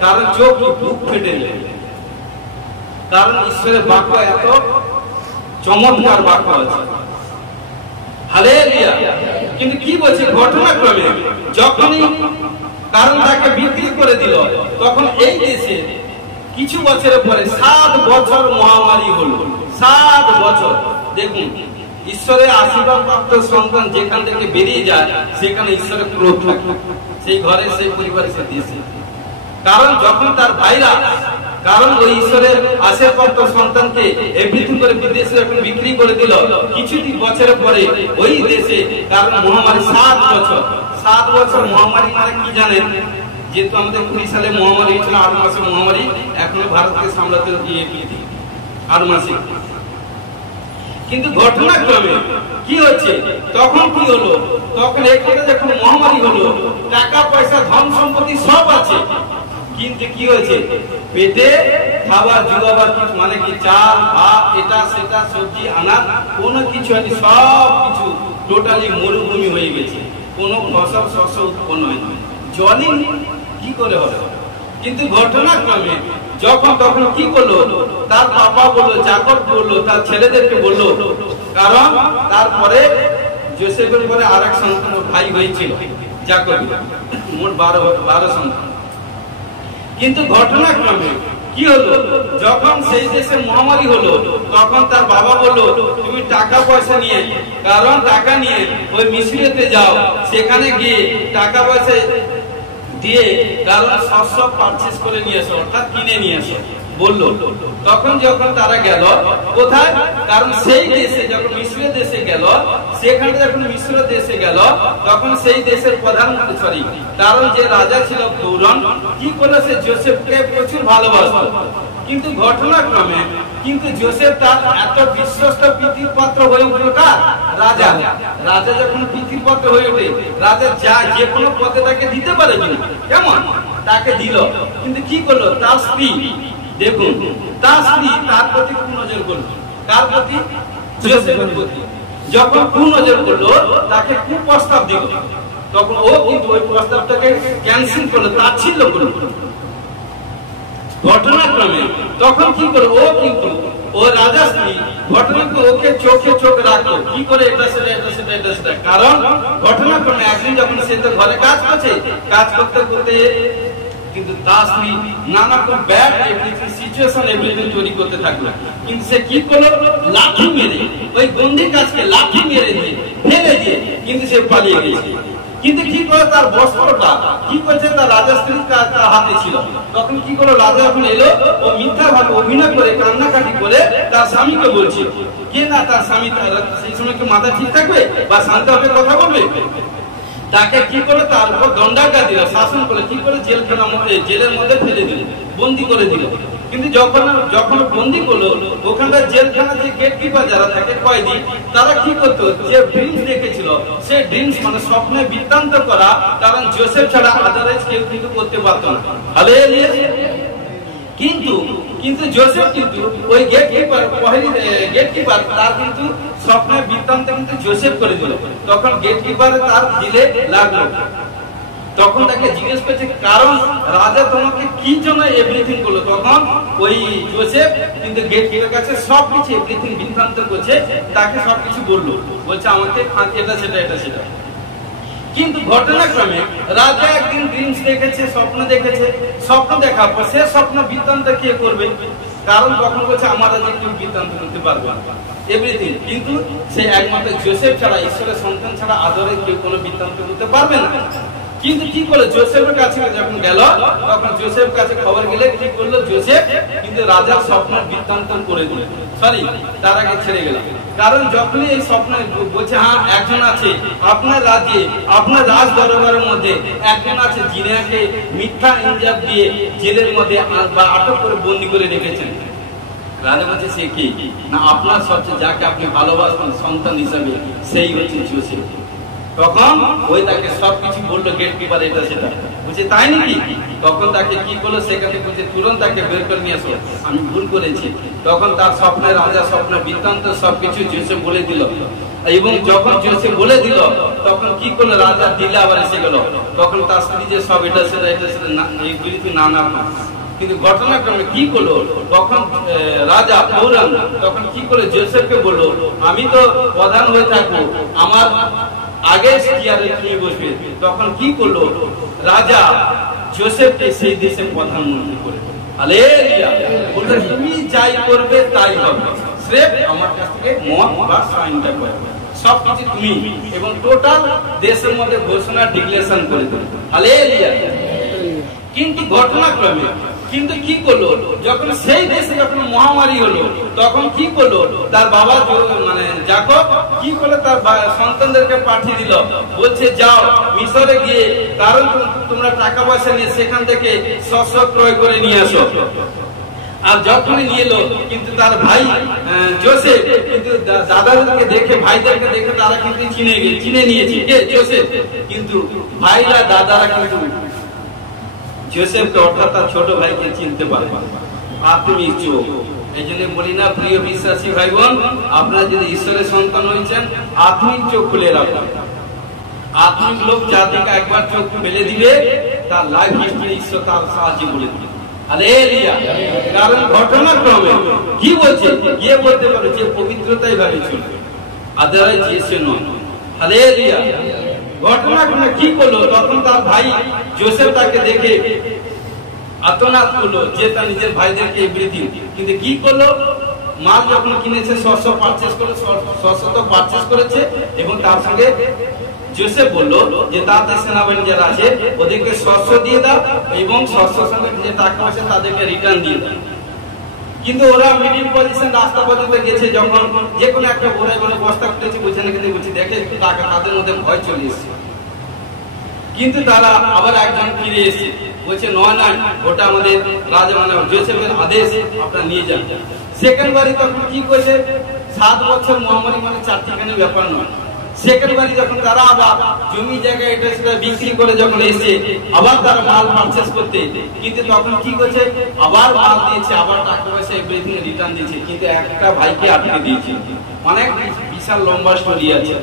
কারণ চোখ বুক ফেটে নেবে। কারণ ঈশ্বরের বাক্য এত চমৎকার বাক্য আছে। হালেলুয়া। কিন্তু কি বলছে ঘটনাক্রমে, যখনই কারণ তাকে বিক্রি করে দিল, তখন এই দেশে কিছু বছরের পরে 7 বছর মহামারী হলো। 7 বছর। দেখুন, ঈশ্বরের আশীর্বাদ প্রাপ্ত সন্তান যেখান থেকে বেরিয়ে যায়, সেখানে ঈশ্বরের ক্রোধ থাকে, সেই ঘরে, সেই পরিবারে, সেই দেশে। কারণ যখন তার ভাইরা, কারণ ওই ঈশ্বরের আশীর্বাদ সন্তানকে এভরিথিং করে বিদেশে যখন বিক্রি করে দিল, কিছুদিন বছরের পরে ওই দেশে, কারণ মহামারী 7 বছর। 7 বছর মহামারী মানে কি জানেন? যেহেতু আমাদের 20 সালে মহামারী হয়েছিল, 8 মাসের মহামারী, এখনো ভারতকে সামলাতে গিয়ে 8 মাসে। কিন্তু ঘটনাক্রমে কি হচ্ছে, তখন কি হলো, তখন এখানে যখন মহামারী হলো, টাকা পয়সা ধন সম্পত্তি সব আছে, কিন্তু কি হয়েছে, পেটে খাবার জোগাবার কিছু, মানে কি চাল ভাত এটা সেটা সবজি আনাজ কোনো কিছু হয়নি, সব কিছু টোটালি মরুভূমি হয়ে গেছে, কোনো ফসল শস্য উৎপন্ন হয়নি, জলই কি করে হবে। কিন্তু ঘটনাক্রমে যখন তখন কি করলো, তার বাবা বললো, যাকব বললো, তার ছেলেদেরকে বললো, কারণ তারপরে যোসেফের পরে আরেক সন্তান ভাই হয়েছিল যাকব, মোট 12 সন্তান। কিন্তু ঘটনাক্রমে কি হলো, যখন সেই দেশে মহামারী হলো তখন তার বাবা বললো তুমি টাকা পয়সা নিয়ে, কারণ টাকা নিয়ে ওই মিশরিয়াতে যাও, সেখানে গিয়ে টাকা পয়সা দিয়ে কারণ শস্য পারচেজ করে নিয়ে এসো, অর্থাৎ কিনে নিয়ে এসো বললো। তখন যখন তারা গেল কোথায়, কারণ সেই দেশে যখন মিশর দেশে গেল, সেখানে যখন মিশর দেশে গেল তখন সেই দেশের প্রধানমন্ত্রী সরি কারণ যে রাজা ছিল ফৌরন, কি করলো, সে যোসেফকে প্রচুর ভালোবাসত। কিন্তু ঘটনাক্রমে কিন্তু যোসেফ তার এত বিশ্বস্ত প্রীতির পাত্র হয়ে উঠল কার, রাজা। রাজা যখন প্রীতির পাত্র হয়ে ওঠে, রাজা যা যে কোনো পদে তাকে দিতে পারে, কেমন তাকে দিল। কিন্তু কি করলো, তার স্ত্রী, দেখুন তার স্ত্রী তার প্রতি কুনজর করলো, কার প্রতি, যোসেফের প্রতি। যখন কুনজর করলো, তাকে কুপ্রস্তাব দিল, তখন ও কিন্তু ওই প্রস্তাবটাকে ক্যান্সেল করলো, তাচ্ছিল্য করলো। ঘটনাক্রমে তখন কি করে, ও কিন্তু ও রাজা স্ত্রী ঘটনাকে ওকে চোখে চোখ রাখলো, কি করে এটা সেটা এটা সেটা এটা সেটা। কারণ ঘটনাক্রমে একদিন যখন সে তো ঘরে কাজ করছে, কাজ করতে করতে কিন্তু তার স্ত্রী নানা রকম ব্যাড সিচুয়েশন এভরিথিং তৈরি করতে থাকলো। কিন্তু সে কি করলো, লাঠি মেরে ওই বন্দির কাছকে লাঠি মেরে দিয়ে ফেলে দিয়ে কিন্তু সে পালিয়ে গেছে। কিন্তু কি করে, তার বস্ত্রটা কি করছে, তার রাজা স্ত্রী তার হাতে ছিল। তখন কি করলো, রাজা যখন এলো, ও মিথ্যা ভাবে অভিনয় করে কান্নাকাটি করে তার স্বামীকে বলছে, কে না তার স্বামী সেই সময় কি মাথা ঠিক থাকবে বা শান্তভাবে কথা বলবে, তাকে কি করে তার উপর দণ্ডাজ্ঞা দিল, শাসন করে কি করে জেলখানার মধ্যে, জেলের মধ্যে ফেলে দিল, বন্দি করে দিল। কিন্তু যখন বন্দি করলো, ওখানকার জেলখানা যে গেট কিপার যারা থাকে কয়েদি, তারা কি করতো, যে ড্রিমস দেখেছিল সেই ড্রিমস মানে স্বপ্নে বৃত্তান্ত করা, কারণ যোসেফ ছাড়া আদারওয়াইজ কেউ কিন্তু করতে পারতো না। হালেলুয়া। কিন্তু যোসেফ কিন্তু ওই গেট কিপার তার কিন্তু স্বপ্নের বৃত্তান্ত কিন্তু যোসেফ করে দিল। তখন গেট কিপার তার দিলে লাগলো, তখন তাকে জিজ্ঞেস করছে, কারণ রাজা তোমাকে কি জন্য এভরিথিং করলো। তখন ওই যোসেফ কিন্তু গেট কিপারের কাছে সবকিছু এভরিথিং বৃত্তান্ত করছে, তাকে সবকিছু বললো, বলছে আমাকে এটা সেটা এটা সেটা। কিন্তু ঘটনাক্রমে রাজা একদিন ড্রিমস দেখেছে, স্বপ্ন দেখেছে, স্বপ্ন দেখার পর সে স্বপ্ন বৃত্তান্ত কে করবে, কারণ তখন বলছে আমার রাজা কেউ বৃত্তান্ত করতে পারবে না এভরিথিং। কিন্তু সে একমাত্র যোসেফ ছাড়া, ঈশ্বরের সন্তান ছাড়া আদরে কেউ কোনো বৃত্তান্ত করতে পারবে না। কিন্তু কি করলো, যোসেফের কাছে যখন গেল, তখন যোসেফের কাছে খবর গেলে কি করলো, যোসেফ কিন্তু রাজার স্বপ্নের বৃত্তান্ত করে দিল, তার আগে ছেড়ে গেল। কারণ যখনই এই স্বপ্ন বলছে, হ্যাঁ একজন আছে আপনার রাজ্যে, আপনার রাজ দরবারের মধ্যে একজন আছে যিনাকে মিথ্যা ইনজাব দিয়ে জেলের মধ্যে বা আটক করে বন্দি করে রেখেছেন। রাজা বলছে, সে কি না, আপনার সবচেয়ে যাকে আপনি ভালোবাসেন সন্তান হিসাবে, সেই হচ্ছে যোসেফ। তখন ওই তাকে সবকিছু বললো গেট কিপার এটা সেটা, বলছে তাই নাকি। তখন তাকে কি করলো, সেখানে বলছে তুরন্ত তাকে বের করে নিয়ে আসো, আমি ভুল করেছি। তখন তার স্বপ্নের রাজা স্বপ্নের বৃত্তান্ত সবকিছু যোসেফ বলে দিল। এবং যখন যোসেফ বলে দিল, তখন কি করলো, রাজা দিলে আবার এসে গেল। তখন তার স্ত্রী যে সব এটা সেটা নানা। কিন্তু ঘটনাক্রমে কি করলো, তখন রাজা ফৌরন তখন কি করে যোসেফকে বললো, আমি তো প্রধান হয়ে থাকবো, আমার আগে চেয়ারে তুমি বসবে। তখন কি করলো, রাজা যোসেফকে সেই দেশের প্রধানমন্ত্রী করে। হালেলুয়া। বলতে তুমি যাই করবে তাই হবে, স্রেফ আমার কাছ থেকে মত বা সাইনটা করবে, সবকিছু তুমি, এবং টোটাল দেশের মধ্যে ঘোষণা ডিক্লেরেশন করে দেবে। হালেলুয়া। কিন্তু ঘটনাক্রমে কিন্তু কি করলো, যখন সেই দেশে যখন মহামারী হলো, তখন কি করলো, তার বাবা মানে যাকব কি করলো, তার সন্তানদেরকে পাঠিয়ে দিল, বলছে যাও মিশরে গিয়ে, কারণ তোমরা টাকা পয়সা নিয়ে সেখান থেকে শস্য ক্রয় করে নিয়ে আসো। আর যখনই নিয়ে এলো, কিন্তু তার ভাই যোসেফ কিন্তু দাদাদেরকে দেখে, ভাইদেরকে দেখে তারা কিন্তু চিনে নিয়েছে কে, যোসেফ। কিন্তু ভাইরা দাদারা কিন্তু যোসেফকে অর্থাৎ তার ছোট ভাইকে চিনতে পারবে আত্মিক চোখ। এই জন্য বলি না, প্রিয় বিশ্বাসী ভাই বোন, আপনারা যদি ঈশ্বরের সন্তান হয়েছেন, আত্মিক চোখ খুলে রাখবেন। আত্মিক লোক জাতিকে একবার চোখ ফেলে দিবে, তার লাইফ হিস্ট্রি ঈশ্বর তার সাহায্যে বলে দিবে। হালেলুয়া। কারণ ঘটনাক্রমে কি বলছে, গিয়ে বলতে পারে যে পবিত্রতাই ভাবে চলবে, আদারওয়াইজ এসে নয়। হালেলুয়া। ঘটনাক্রমে কি করলো, তখন তার ভাই যোসেফ তাকে দেখে আতনাদ করলো যে তার নিজের ভাইদেরকে এভরিথিং, কিন্তু কি করলো, মাল যখন কিনেছে শস্য পারচেজ করলো, শস্য তো পারচেজ করেছে এবং তার সঙ্গে জোসেফ বললো যে তাদের সেনাবাহিনী যারা আছে ওদেরকে শস্য দিয়ে দাও এবং শস্যের সঙ্গে যে টাকা আছে তাদেরকে রিটার্ন দিয়ে দাও। কিন্তু ওরা মিডিল পজিশন রাস্তা পর্যন্ত গেছে, যখন যে কোনো একটা ঘোড়ায় কোনো বস্তা খুলেছে বুঝে না, কিন্তু বলছে দেখে টাকা, তাদের মধ্যে ভয় চলে এসছে। কিন্তু তারা আবার একজন ফিরে এসে বলছে নয় নয়, ওটা আমাদের রাজা মানে জোসেফের আদেশ, আপনারা নিয়ে যান। সেকেন্ড বারে তখন কি করেছে, 7 বছর মহামারী মানে চারটিখানি ব্যাপার নয়। সেকেন্ড বারে যখন তারা আবার জমি জায়গা এটা সেটা বিক্রি করে যখন এসে আবার তারা মাল পারচেজ করতে, কিন্তু তখন কি করছে, আবার মাল দিয়েছে, আবার টাকা পয়সা এভরিথিং রিটার্ন দিয়েছে, কিন্তু একটা ভাইকে আটকে দিয়েছে। অনেক বিশাল লম্বা স্টোরি আছে,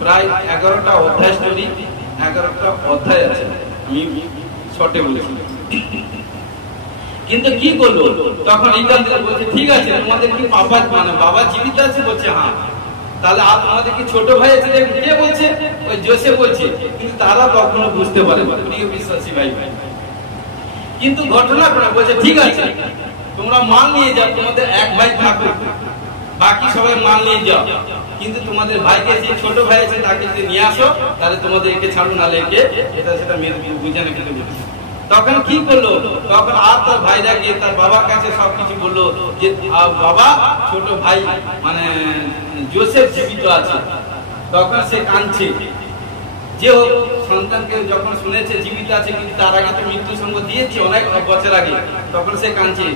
প্রায় 11টা অধ্যায় স্টোরি, 11টা অধ্যায় আছে, আমি শর্টে বলেছি। কিন্তু কি করলো, তখন রিটার্ন দিতে বলছে ঠিক আছে তোমাদের কি পাপা মানে বাবা জীবিত আছে, বলছে হ্যাঁ, তাহলে তোমাদের কি ছোট ভাই আছে, কে বলছে, ওই জোসেফ বলছে। কিন্তু তারা তখনও বুঝতে পারে প্রিয় বিশ্বাসী ভাই। কিন্তু ঘটনা করে বলছে ঠিক আছে তোমরা মাল নিয়ে যাও, তোমাদের এক ভাই থাকো, বাকি সবাই মাল নিয়ে যাও, কিন্তু তোমাদের ভাইকে যে ছোট ভাই আছে তাকে যদি নিয়ে আসো তাহলে তোমাদের একে ছাড়ো, নাহলে একে এটা সেটা মেরে বুঝে না। কিন্তু তখন কি করলো, তখন আর তার ভাইরা গিয়ে তার বাবার কাছে সবকিছু বললো যে বাবা ছোট ভাই মানে জোসেফ জীবিত আছে। তখন সে কাঁদছে, যে সন্তানকে যখন শুনেছে জীবিত আছে, কিন্তু তার আগে তো মৃত্যু সঙ্গ দিয়েছে অনেক বছর আগে, তখন সে কাঁদছে,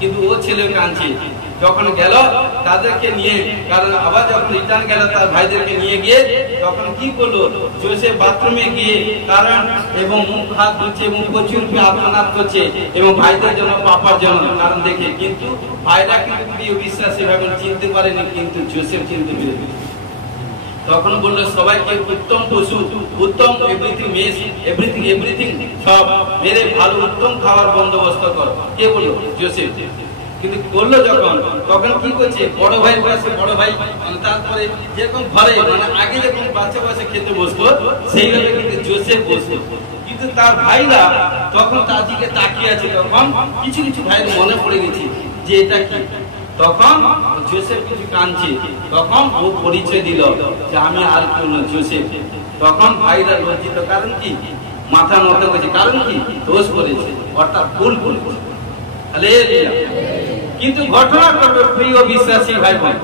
কিন্তু ও ছেলে কাঁদছে। যখন গেল তাদেরকে নিয়ে, কারণ আবার যখন রিটার্ন গেল তার ভাইদেরকে নিয়ে গিয়ে, তখন কি করলো, জোসেফ বাথরুমে গিয়ে কারণ এবং মুখ হাত ধুচ্ছে এবং প্রচুর আত্মনাদ করছে এবং ভাইদের জন্য পাপার জন্য কারণ দেখে, কিন্তু ভাইরা কিন্তু প্রিয় বিশ্বাসী ভাবে চিনতে পারেনি, কিন্তু জোসেফ চিনতে পেরেছে। তখন বললো সবাইকে উত্তম পশু, উত্তম এভরিথিং মেস, এভরিথিং সব মেরে ভালো উত্তম খাবার বন্দোবস্ত কর। কে বললো, জোসেফ। কিন্তু করলো যখন, তখন কি করছে, বড় ভাই বয়সে বড় ভাই মানে তারপরে যেরকম ঘরে মানে আগে যখন বাচ্চা বয়সে খেতে বসতো সেইভাবে কিন্তু জোসেফ বসতো। কিন্তু তার ভাইরা তখন তার দিকে তাকিয়ে আছে, তখন কিছু কিছু ভাইয়ের মনে পড়ে গেছে যে এটা কি। তখন জোসেফ কিছু কাঁদছে, তখন ও পরিচয় দিল যে আমি আর কেউ না, জোসেফ। তখন ভাইরা লজ্জিত, কারণ কি, মাথা নত করেছে, কারণ কি, দোষ করেছে, অর্থাৎ ভুল করেছে। কিন্তু ঘটনা করবে প্রিয় বিশ্বাসী ভাই বোন,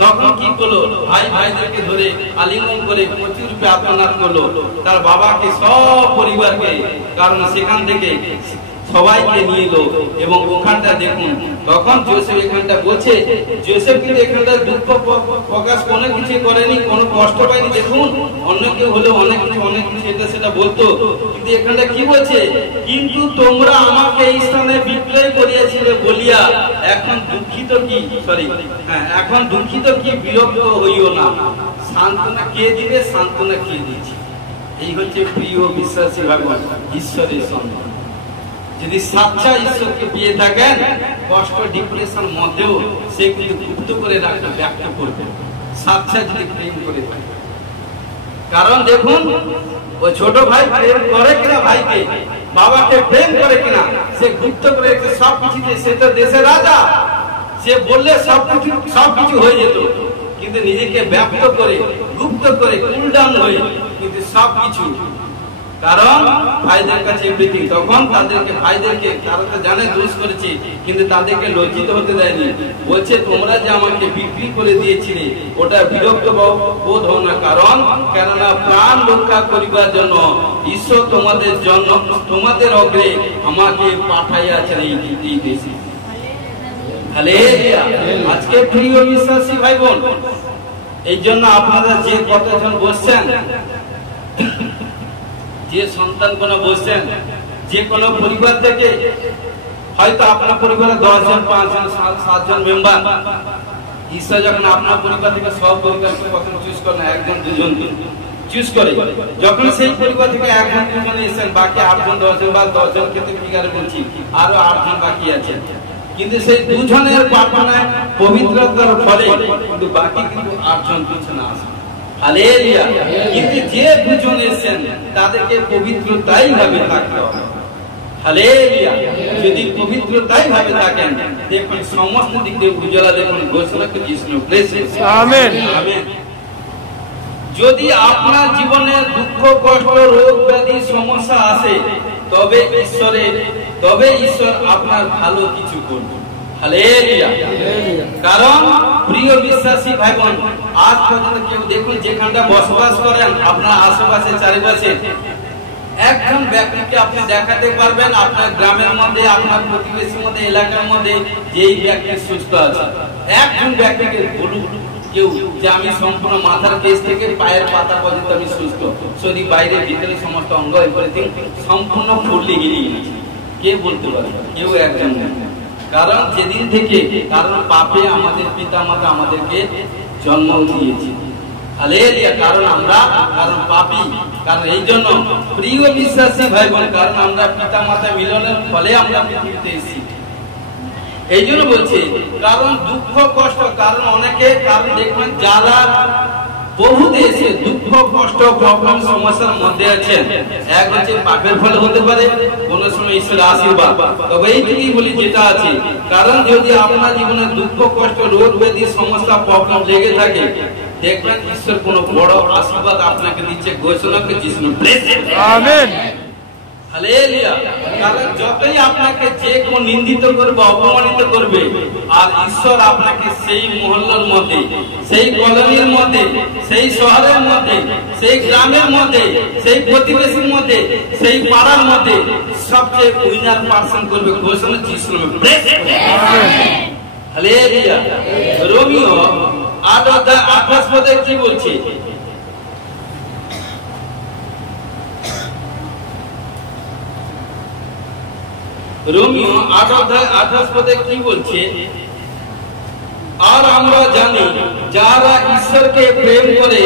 তখন কি করলো, ভাই ভাইদেরকে ধরে আলিঙ্গন করে প্রচুর রূপে আত্মনাদ করলো, তার বাবাকে সব পরিবারকে, কারণ সেখান থেকে সবাইকে নিয়ে এলো এবং ওখানটা দেখুন, তখন জোসেফ এখানটা বলছে, জোসেফ কিন্তু এখানটা দুঃখ প্রকাশ কোনো কিছু করেনি, কোনো কষ্ট পায়নি। দেখুন অন্য কেউ হলে অনেক কিছু এটা সেটা বলতো, কিন্তু এখানটা কি বলছে, কিন্তু তোমরা আমাকে এই স্থানে বিক্রয় করিয়েছিলে বলিয়া এখন দুঃখিত কি, এখন দুঃখিত কি বিরক্ত হইও না, সান্ত্বনা কে দিবে, সান্ত্বনা কে দিয়েছে। এই হচ্ছে প্রিয় বিশ্বাসী ভগবান ঈশ্বরের সন্তান। যদি সাচ্চা ঈশ্বরকে পেয়ে থাকেন, কষ্ট ডিপ্রেশন মধ্যেও সে কিন্তু গুপ্ত করে রাখতে ব্যক্ত করবে, সাচ্চা যদি প্রেম করে থাকে। কারণ দেখুন ওই ছোট ভাই প্রেম করে কিনা ভাইকে, বাবাকে প্রেম করে কিনা, সে গুপ্ত করে সবকিছুতে, সে তো দেশের রাজা, সে বললে সবকিছু হয়ে যেত, কিন্তু নিজেকে ব্যক্ত করে গুপ্ত করে কুল ডাউন হয়ে কিন্তু সবকিছু, কারণ ভাইদের কাছে এভরিথিং। তখন তাদেরকে ভাইদেরকে তারা তো জানে দোষ করেছে, কিন্তু তাদেরকে লজ্জিত হতে দেয়নি। বলছে তোমরা যে আমাকে বিক্রি করে দিয়েছিলে ওটা বিরক্ত বোধ হও না, কারণ কেননা প্রাণ রক্ষা করিবার জন্য ঈশ্বর তোমাদের জন্য তোমাদের অগ্রে আমাকে পাঠাইয়াছেন এই দেশে। হালেলুয়া। আজকে প্রিয় বিশ্বাসী ভাই বোন, এই জন্য আপনারা যে কতজন বসছেন, যে সন্তান কোন বসছেন, যে কোনো পরিবার থেকে, হয়তো আপনার পরিবারে 10 জন 5 জন 7 জন মেম্বার, ঈশ্বর যখন আপনার পরিবার থেকে সব পরিবারকে কখন চুজ করে না, 1 জন 2 জন চুজ করে, যখন সেই পরিবার থেকে 1 জন 2 জন এসেছেন, বাকি 8 জন 10 জন বা 10 জন ক্ষেত্রে ফিগারে বলছি, আরো 8 জন বাকি আছে, কিন্তু সেই 2 জনের প্রার্থনায় পবিত্রতার ফলে কিন্তু বাকি কিন্তু 8 জন পিছনে আসে। হালেলুয়া। কিন্তু যে 2 জন এসেছেন তাদেরকে পবিত্রতাই ভাবে থাকতে হবে। হালেলুয়া। যদি পবিত্রতাই ভাবে থাকেন, দেখুন সমস্ত দিক দিয়ে উজ্জ্বলা, দেখুন ঘোষণা করে যিশু প্রেসিডেন্ট। Amen amen. যদি আপনার জীবনে দুঃখ, কষ্ট, রোগ, ব্যাধি, সমস্যা আসে, তবে ঈশ্বর আপনার ভালো কিছু করবে। হালেলুয়া। কারণ প্রিয় বিশ্বাসী ভাই বোন, আজ পর্যন্ত কেউ দেখুন যেখানটা বসবাস করেন আপনার আশেপাশে চারিপাশে, একজন ব্যক্তিকে আপনি দেখাতে পারবেন আপনার গ্রামের মধ্যে, আপনার প্রতিবেশীর মধ্যে, এলাকার মধ্যে যে এই ব্যক্তি সুস্থ আছে। একজন ব্যক্তিকে বলুন কেউ যে আমি সম্পূর্ণ মাথার কেশ থেকে পায়ের পাতা পর্যন্ত আমি সুস্থ, শরীর বাইরে ভিতরে সমস্ত অঙ্গ সম্পূর্ণ ফুললি গিয়ে গেছে, কে বলতে পারে? কেউ একজন নেই। কারণ যেদিন থেকে, কারণ পাপে আমাদের পিতা মাতা আমাদেরকে জন্ম দিয়েছে। হালেলুয়া। কারণ পাপী, কারণ এই জন্য প্রিয় বিশ্বাসী ভাই বোন, কারণ আমরা পিতা মাতা মিলনের ফলে আমরা পৃথিবীতে এসেছি। এই জন্য বলছি, কারণ দুঃখ কষ্ট, কারণ অনেকে, কারণ দেখবেন যারা বহু দেশে দুঃখ কষ্ট প্রবলেম সমস্যার মধ্যে আছেন, এক হচ্ছে পাপের ফলে হতে পারে, কোন সময় ঈশ্বরের আশীর্বাদ। তবে এইটুকুই বলি যেটা আছে, কারণ যদি আপনার জীবনে দুঃখ কষ্ট রোগ ব্যাধি সমস্যা প্রবলেম লেগে থাকে, দেখবেন ঈশ্বর কোন বড় আশীর্বাদ আপনাকে দিচ্ছে। ঘোষণা করে যিশু প্রেসিডেন্ট। Amen hallelujah. কারণ যতই আপনাকে যে কোন নিন্দিত করবে, অপমানিত করবে, আর ঈশ্বর আপনাকে সেই মহল্লার মধ্যে, সেই কলোনির মধ্যে, সেই শহরের মধ্যে, সেই গ্রামের মধ্যে, সেই প্রতিবেশীর মধ্যে, সেই পাড়ার মধ্যে সবচেয়ে উইনার পার্সন করবে। ঘোষণা যিশু প্রেসিডেন্ট। হালেলুয়া। রোমিও 8:28 কি বলছে? রোমিও 8:28 কি বলছে? আর আমরা জানি যারা ঈশ্বরকে প্রেম করে,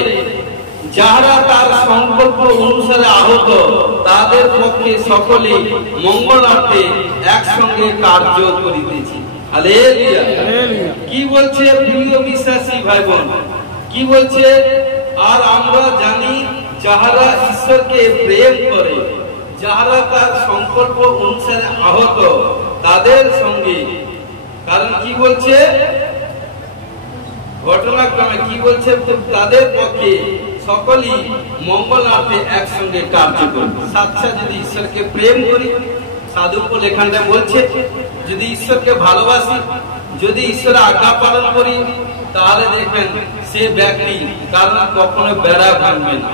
যারা তার সংকল্প অনুসারে আহত, তাদের পক্ষে সকলে মঙ্গলার্থে একসঙ্গে কার্য করিতেছে। হালেলুয়া। কি বলছে প্রিয় বিশ্বাসী ভাই বোন? কি বলছে? আর আমরা জানি যাহারা ঈশ্বরকে প্রেম করে, যাহারা তার সংকল্প অনুসারে আহত, তাদের সঙ্গে, কারণ কি বলছে ঘটনাক্রমে, কি বলছে? তাদের পক্ষে সকলেই মঙ্গলার্থে একসঙ্গে কার্য করবে। সাচ্চা যদি ঈশ্বরকে প্রেম করি, সাধুপল এখানটা বলছে, যদি ঈশ্বরকে ভালোবাসি, যদি ঈশ্বরের আজ্ঞা পালন করি, তাহলে দেখবেন সে ব্যক্তি কারণ কখনো বেড়া ভাঙবে না,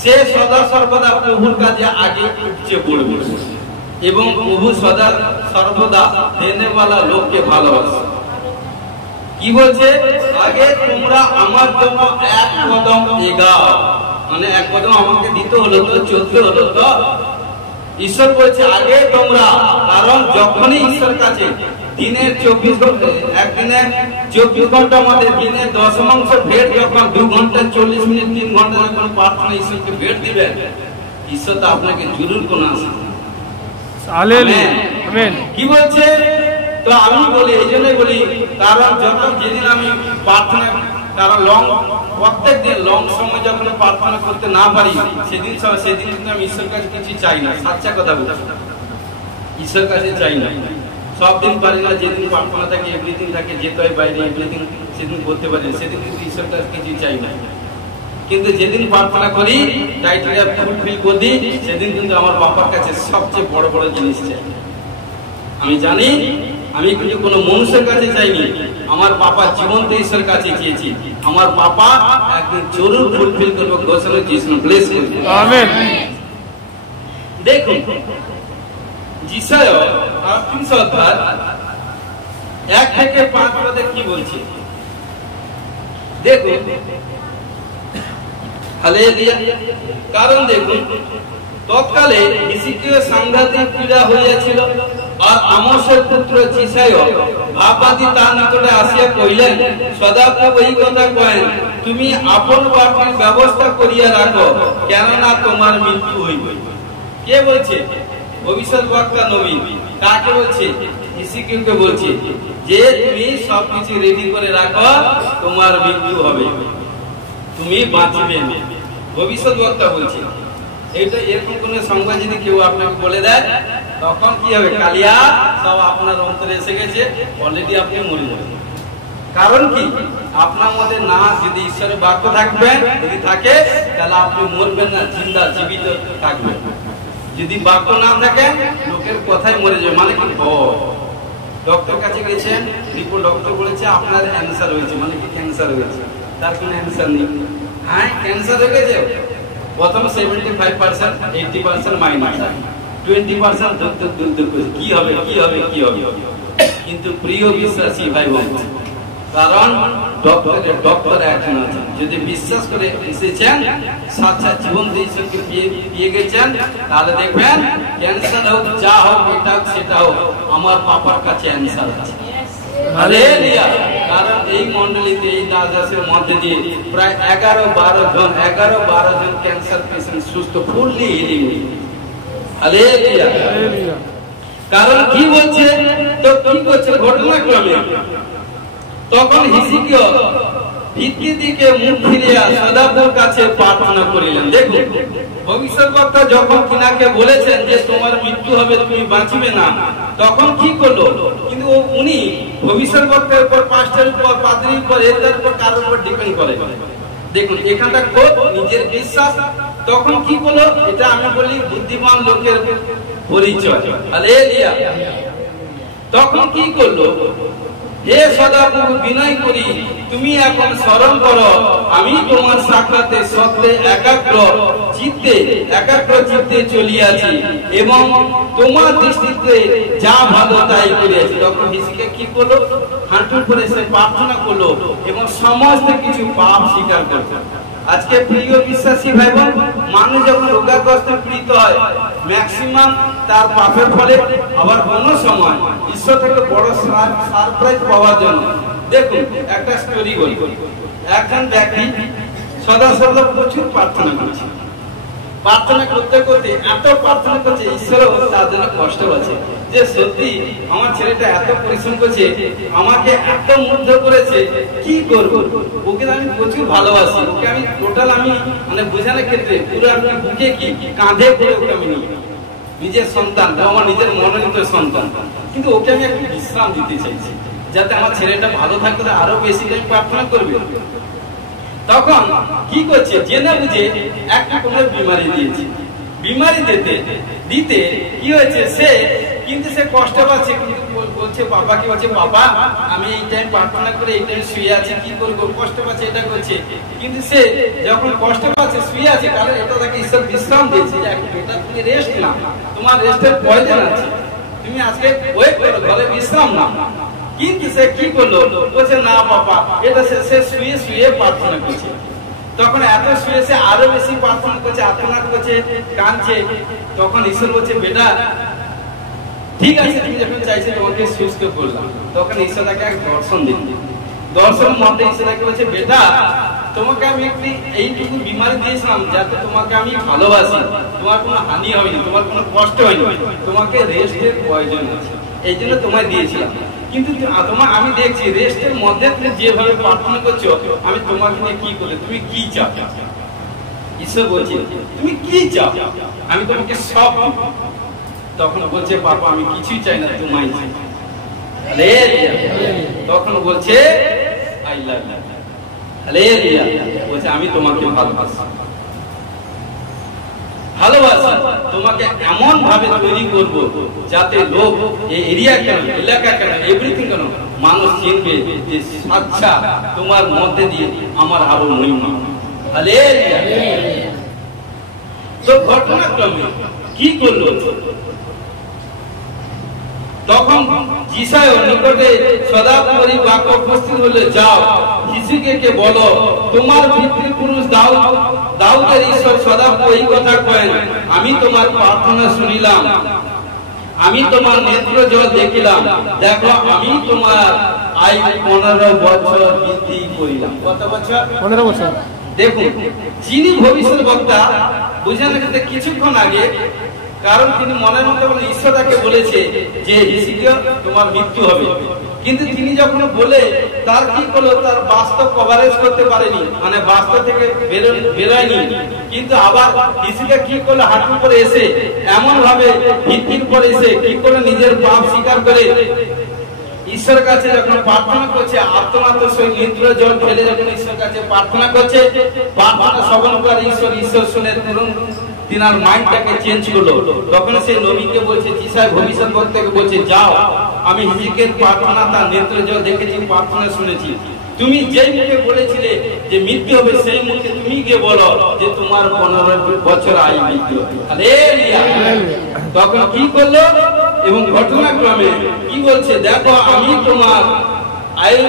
সে সদা সর্বদা প্রভুর কাজে আগে উঠছে পড়বে, এবং প্রভু সদা সর্বদা দেনেওয়ালা লোককে ভালোবাসে। কি বলছে? আগে তোমরা আমার জন্য এক কদম এগাও, মানে এক কদম আমাকে দিতে হলো তো, চলতে হলো তো। ঈশ্বর বলছে আগে তোমরা, কারণ যখনই ঈশ্বর কাছে দিনের 24 ঘন্টা, একদিনে 24 ঘন্টার মধ্যে দিনে 10 ভেট, যখন 2 ঘন্টা 40 মিনিট 3 ঘন্টা যখন প্রার্থনা ঈশ্বরকে ভেট দিবেন, ঈশ্বর তো আপনাকে জরুর কোন আসে। কি বলছে? তো আমি বলি, এই জন্যই বলি, কারণ যখন যেদিন আমি প্রার্থনা, কারণ প্রত্যেক দিন লং সময় যখন প্রার্থনা করতে না পারি, সেদিন কিন্তু আমি ঈশ্বর কাছে কিছু চাই না। সাচ্চা কথা বলছি, ঈশ্বর কাছে চাই না। সব দিন পারি না, যেদিন প্রার্থনা থাকে, এভরিথিং থাকে, যেতে হয় বাইরে, এভরিথিং সেদিন করতে পারি, সেদিন কিন্তু ঈশ্বর কাছে কিছু চাই না। কিন্তু যেদিন প্রার্থনা করি, টাইটেরিয়া ফুলফিল করি, সেদিন কিন্তু আমার বাবার কাছে সবচেয়ে বড় বড় জিনিস চাই। আমি জানি আমি কিন্তু কোনো মানুষের কাছে চাইনি, আমার বাবা জীবন্ত ঈশ্বরের কাছে চেয়েছি। আমার বাবা একদিন জরুর ফুলফিল করবো। ঘোষণা যিশু ব্লেস করবে। আমেন। দেখুন যিশায় 38 অধ্যায় 1 থেকে 5 পদে কি বলছে দেখুন। হালেলুয়া। কারণ দেখুন তৎকালে হিজকিয়া সাংঘাতিক পীড়া হইয়াছিল, আর আমোসের পুত্র যিশায় ভাববাদী তার নিকটে আসিয়া কহিলেন, সদাপ্রভু এই কথা কহেন, তুমি আপন বাটির ব্যবস্থা করিয়া রাখো, কেননা তোমার মৃত্যু হইবে। কে বলছে? ভবিষ্যৎ বক্তা নবী। কাকে বলছে? হিজকিয়াকে বলছে যে তুমি সবকিছু রেডি করে রাখো, তোমার মৃত্যু হবে, তুমি বাঁচবে না। ভবিষ্যৎ বক্তা বলছে। এইটা এরকম কোন সংবাদ যদি কেউ আপনাকে বলে দেয়, তখন কি হবে? কালিয়া সব আপনার অন্তরে এসে গেছে, অলরেডি আপনি মরে যাবেন। কারণ কি? আপনার মধ্যে না যদি ঈশ্বরের বাক্য থাকবেন, যদি থাকে তাহলে আপনি মরবেন না, জিন্দা জীবিত থাকবেন। যদি বাক্য না থাকে লোকের কথাই মরে যাবে। মানে কি? ডক্টর কাছে গেছেন, রিপোর্ট ডক্টর বলেছে আপনার ক্যান্সার হয়েছে। মানে কি? ক্যান্সার হয়েছে, তার কোনো ক্যান্সার নেই। হ্যাঁ ক্যান্সার হয়ে গেছে, প্রথম 75%, 80% মাইনাস, 20% কি হবে কি হবে কি হবে। কিন্তু প্রিয় বিশ্বাসী ভাই বোন, কারণ ডক্টর একজন আছেন, যদি বিশ্বাস করে এসেছেন, সাক্ষাৎ জীবন ঈশ্বরকে পেয়ে গেছেন, তাহলে দেখবেন ক্যান্সার হোক, যা হোক, এটা হোক সেটা হোক, আমার পাপার কাছে অ্যান্সার আছে। হালেলুয়া। কারণ এই মণ্ডলীতে, এই দাসের মধ্যে দিয়ে প্রায় 11-12 জন ক্যান্সার পেশেন্ট সুস্থ, ফুললি হিলিং। হালেলুয়া। কারণ কি বলছে? তো কি করছে ঘটনাক্রমে? তখন হিজকিয়া ভিত্তি দিকে মুখ ফিরিয়া সদাপুর কাছে প্রার্থনা করিলেন। দেখুন, ভবিষ্যৎবক্তা যখন কিনাকে বলেছেন যে তোমার মৃত্যু হবে, তুমি বাঁচবে না, তখন কি করলো? কিন্তু উনি ভবিষ্যৎবক্তার উপর, পাস্টারের উপর, পাদ্রীর উপর, এদের উপর, কারোর উপর ডিপেন্ড করে। দেখুন এখানটা খুব নিজের বিশ্বাস। তখন কি করলো? এটা আমি বলি বুদ্ধিমান লোকের পরিচয়। হালেলুয়া। তখন কি করলো? হে সদাপ্রভু, বিনয় করি তুমি এখন স্মরণ করো, আমি তোমার সাক্ষাতে সত্যে একাগ্র চিত্তে চলিয়াছি এবং তোমার দৃষ্টিতে যা ভালো তাই করিয়াছি। তখন হিজকিয়া কি করলো? হাঁটুর করে সে প্রার্থনা করলো এবং সমস্ত কিছু পাপ স্বীকার করলো। আজকে প্রিয় বিশ্বাসী ভাই বোন, মানুষ যখন রোগাগ্রস্তে পীড়িত হয়, ম্যাক্সিমাম তার পাপের ফলে, আবার কোন সময় ঈশ্বর থেকে বড় সারপ্রাইজ পাওয়ার জন্য। দেখুন একটা স্টোরি বলি। একজন ব্যক্তি সদা প্রচুর প্রার্থনা করছে, প্রার্থনা করতে করতে এত প্রার্থনা করছে, ঈশ্বরও তার জন্য কষ্ট হচ্ছে যে সত্যি আমার ছেলেটা এত পরিশ্রম করছে, আমাকে এত মুগ্ধ করেছে, কি করবো? ওকে আমি প্রচুর ভালোবাসি, ওকে আমি টোটাল আমি মানে বোঝানোর ক্ষেত্রে পুরো আমি বুকে কি কাঁধে করে ওকে আমি নিই, নিজের সন্তান, আমার নিজের মনোনীত সন্তান। কিন্তু ওকে আমি একটু বিশ্রাম দিতে চাইছি, যাতে আমার ছেলেটা ভালো থাকতে আরো বেশি আমি প্রার্থনা করবে। তখন কি করছে? জেনে বুঝে একটা কোনো বিমারি দিয়েছে। বিমারি দিতে কি হয়েছে? সে কষ্ট পাচ্ছে, কিন্তু বলছে বাবাকে, বলছে বাবা আমি এই টাইম প্রার্থনা করে এই টাইম শুয়ে আছি, কি করবো? কষ্ট পাচ্ছে, এটা করছে। কিন্তু সে যখন কষ্ট পাচ্ছে, শুয়ে আছে, কারণ এটা তাকে ঈশ্বর বিশ্রাম দিয়েছে, যে এটা তুমি রেস্ট না, তোমার রেস্টের প্রয়োজন আছে, তুমি আজকে ওয়েট করো, ঘরে বিশ্রাম না। কিন্তু সে কি করলো? বলছে না বাবা, এটা সে শুয়ে শুয়ে প্রার্থনা করছে। তখন এত শুয়ে সে আরো বেশি প্রার্থনা করছে, আত্মনাদ করছে, কাঁদছে। তখন ঈশ্বর বলছে বেটা ঠিক আছে, তুমি যখন চাইছো তোমাকে সুস্থ করলাম। তখন ঈশ্বর তাকে এক দর্শন দিল। দর্শনের মধ্যে ঈশ্বর তাকে বলছে বেটা তোমাকে আমি একটি এইটুকু বিমারি দিয়েছিলাম যাতে তোমাকে আমি ভালোবাসি, তোমার কোনো হানি হয়নি, তোমার কোনো কষ্ট হয়নি, তোমাকে রেস্টের প্রয়োজন আছে, এই জন্য তোমায় দিয়েছিলাম। কিন্তু তোমার আমি দেখছি রেস্টের মধ্যে তুমি যেভাবে প্রার্থনা করছো, আমি তোমাকে নিয়ে কি করতে, তুমি কি চাও? ঈশ্বর বলছে তুমি কি চাও? আমি তোমাকে সব। তখন বলছে বাবা আমি কিছুই চাই না, তোমায় চাই। তখন বলছে আই লাভ ইউ। হালেলুয়া। বলছে আমি তোমাকে ভালোবাসি, তোমাকে এমন ভাবে তৈরি করব যাতে লোক এই এরিয়া কেন, এলাকা কেন, এভরিথিং কেন মানুষ চিনবে যে আচ্ছা তোমার মধ্যে দিয়ে আমার আরো মহিমা। হালেলুয়া। তো ঘটনাক্রমে কি করলো? তখন যিশায় নিকটে সদাপ্রভুর বাক্য উপস্থিত হলে, যাও হিজকিয়াকে বলো তোমার পিতৃপুরুষ দাউদের ঈশ্বর সদাপ্রভু এই কথা কহেন, আমি তোমার প্রার্থনা শুনিলাম, আমি তোমার নেত্র জল দেখিলাম, দেখো আমি তোমার আয়ু 15 বছর বৃদ্ধি করিলাম। কত বছর? 15 বছর। দেখুন যিনি ভবিষ্যৎবক্তা বুঝানোর ক্ষেত্রে কিছুক্ষণ আগে, কারণ তিনি মনের মধ্যে ঈশ্বর তাকে বলেছে যে হিজকিয়া তোমার মৃত্যু হবে, কিন্তু তিনি যখন বলে তার কি করলো, তার বাস্তব কভারেজ করতে পারেনি, মানে বাস্তব থেকে বেরোয়নি, কিন্তু আবার ইসিকে কি করলো, হাঁটুর উপরে এসে এমন ভাবে ভিত্তির উপরে এসে কি করলো, নিজের পাপ স্বীকার করে ঈশ্বরের কাছে যখন প্রার্থনা করছে, আত্মনাথ সহিত নেত্র জল ফেলে যখন ঈশ্বরের কাছে প্রার্থনা করছে, প্রার্থনা শ্রবণ করে ঈশ্বর শুনে তুরন্ত তিনার মাইন্ডটাকে চেঞ্জ করলো। তখন সে নবীকে বলছে, যিশায় ভবিষ্যৎবক্তাকে বলছে, যাও, আমি হিজকিয়েল প্রার্থনা তার নেত্র জল দেখেছি, প্রার্থনা শুনেছি, তুমি যেই মুখে বলেছিলে যে মৃত্যু হবে, সেই মুখে তুমি গিয়ে বলো যে তোমার 15 বছর আয়ু মৃত্যু। হালেলুয়া। তখন কি করলো এবং ঘটনাক্রমে কি বলছে, দেখো আমি তোমার আয়ু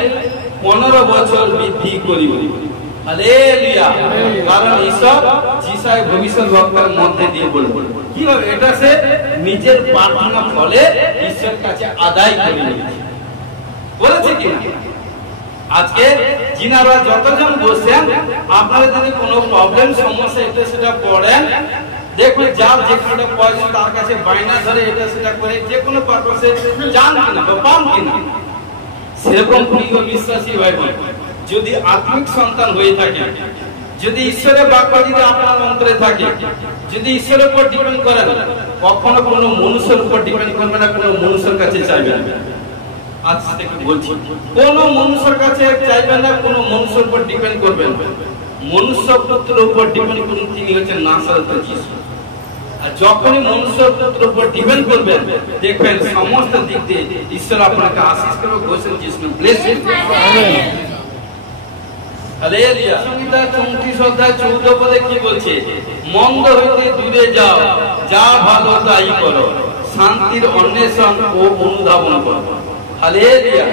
15 বছর বৃদ্ধি করিব। হালেলুয়া। কারণ ঈশ্বর যিশায় ভবিষ্যৎবক্তার মধ্যে দিয়ে বলবো কিভাবে এটা সে নিজের প্রার্থনা ফলে ঈশ্বরের কাছে আদায় করে নিয়েছে, বলেছে কি আজকে যিনারা যতজন বসেন, আপনারা যদি কোনো প্রবলেম সমস্যা এটা সেটা পড়েন, দেখুন যার যেখানে পয়সা তার কাছে বাইনা ধরে এটা সেটা করে যে কোনো পারপাসে যান কিনা বা পান কিনা, সেরকম প্রিয় বিশ্বাসী ভাই বোন, যদি আত্মিক সন্তান হয়ে থাকে, যদি ঈশ্বরের বাক্য যদি আপনার অন্তরে থাকে, যদি ঈশ্বরের উপর ডিপেন্ড করেন, কখনো কোনো মনুষ্যের উপর ডিপেন্ড করবে না, কোনো মনুষ্যের কাছে চাইবেন না। আজ থেকে বলছি, কোন মনুষ্যের কাছে চাইবেন না, কোন মনুষ্যের উপর ডিপেন্ড করবেন। মনুষ্য পুত্রের উপর ডিপেন্ড করুন, তিনি হচ্ছেন নাসারতের যিশু। আর যখনই মনুষ্য পুত্রের উপর ডিপেন্ড করবেন, দেখবেন সমস্ত দিক দিয়ে ঈশ্বর আপনাকে আশীষ করবে। ঘোষণা যিশু ব্লেস ইউ। আমেন। হালেলুয়া। সংহিতা 34 অধ্যায় 14 পদে কি বলছে, মন্দ হইতে দূরে যাও, যা ভালো তাই করো, শান্তির অন্বেষণ ও অনুধাবন করো। হালেলুয়া।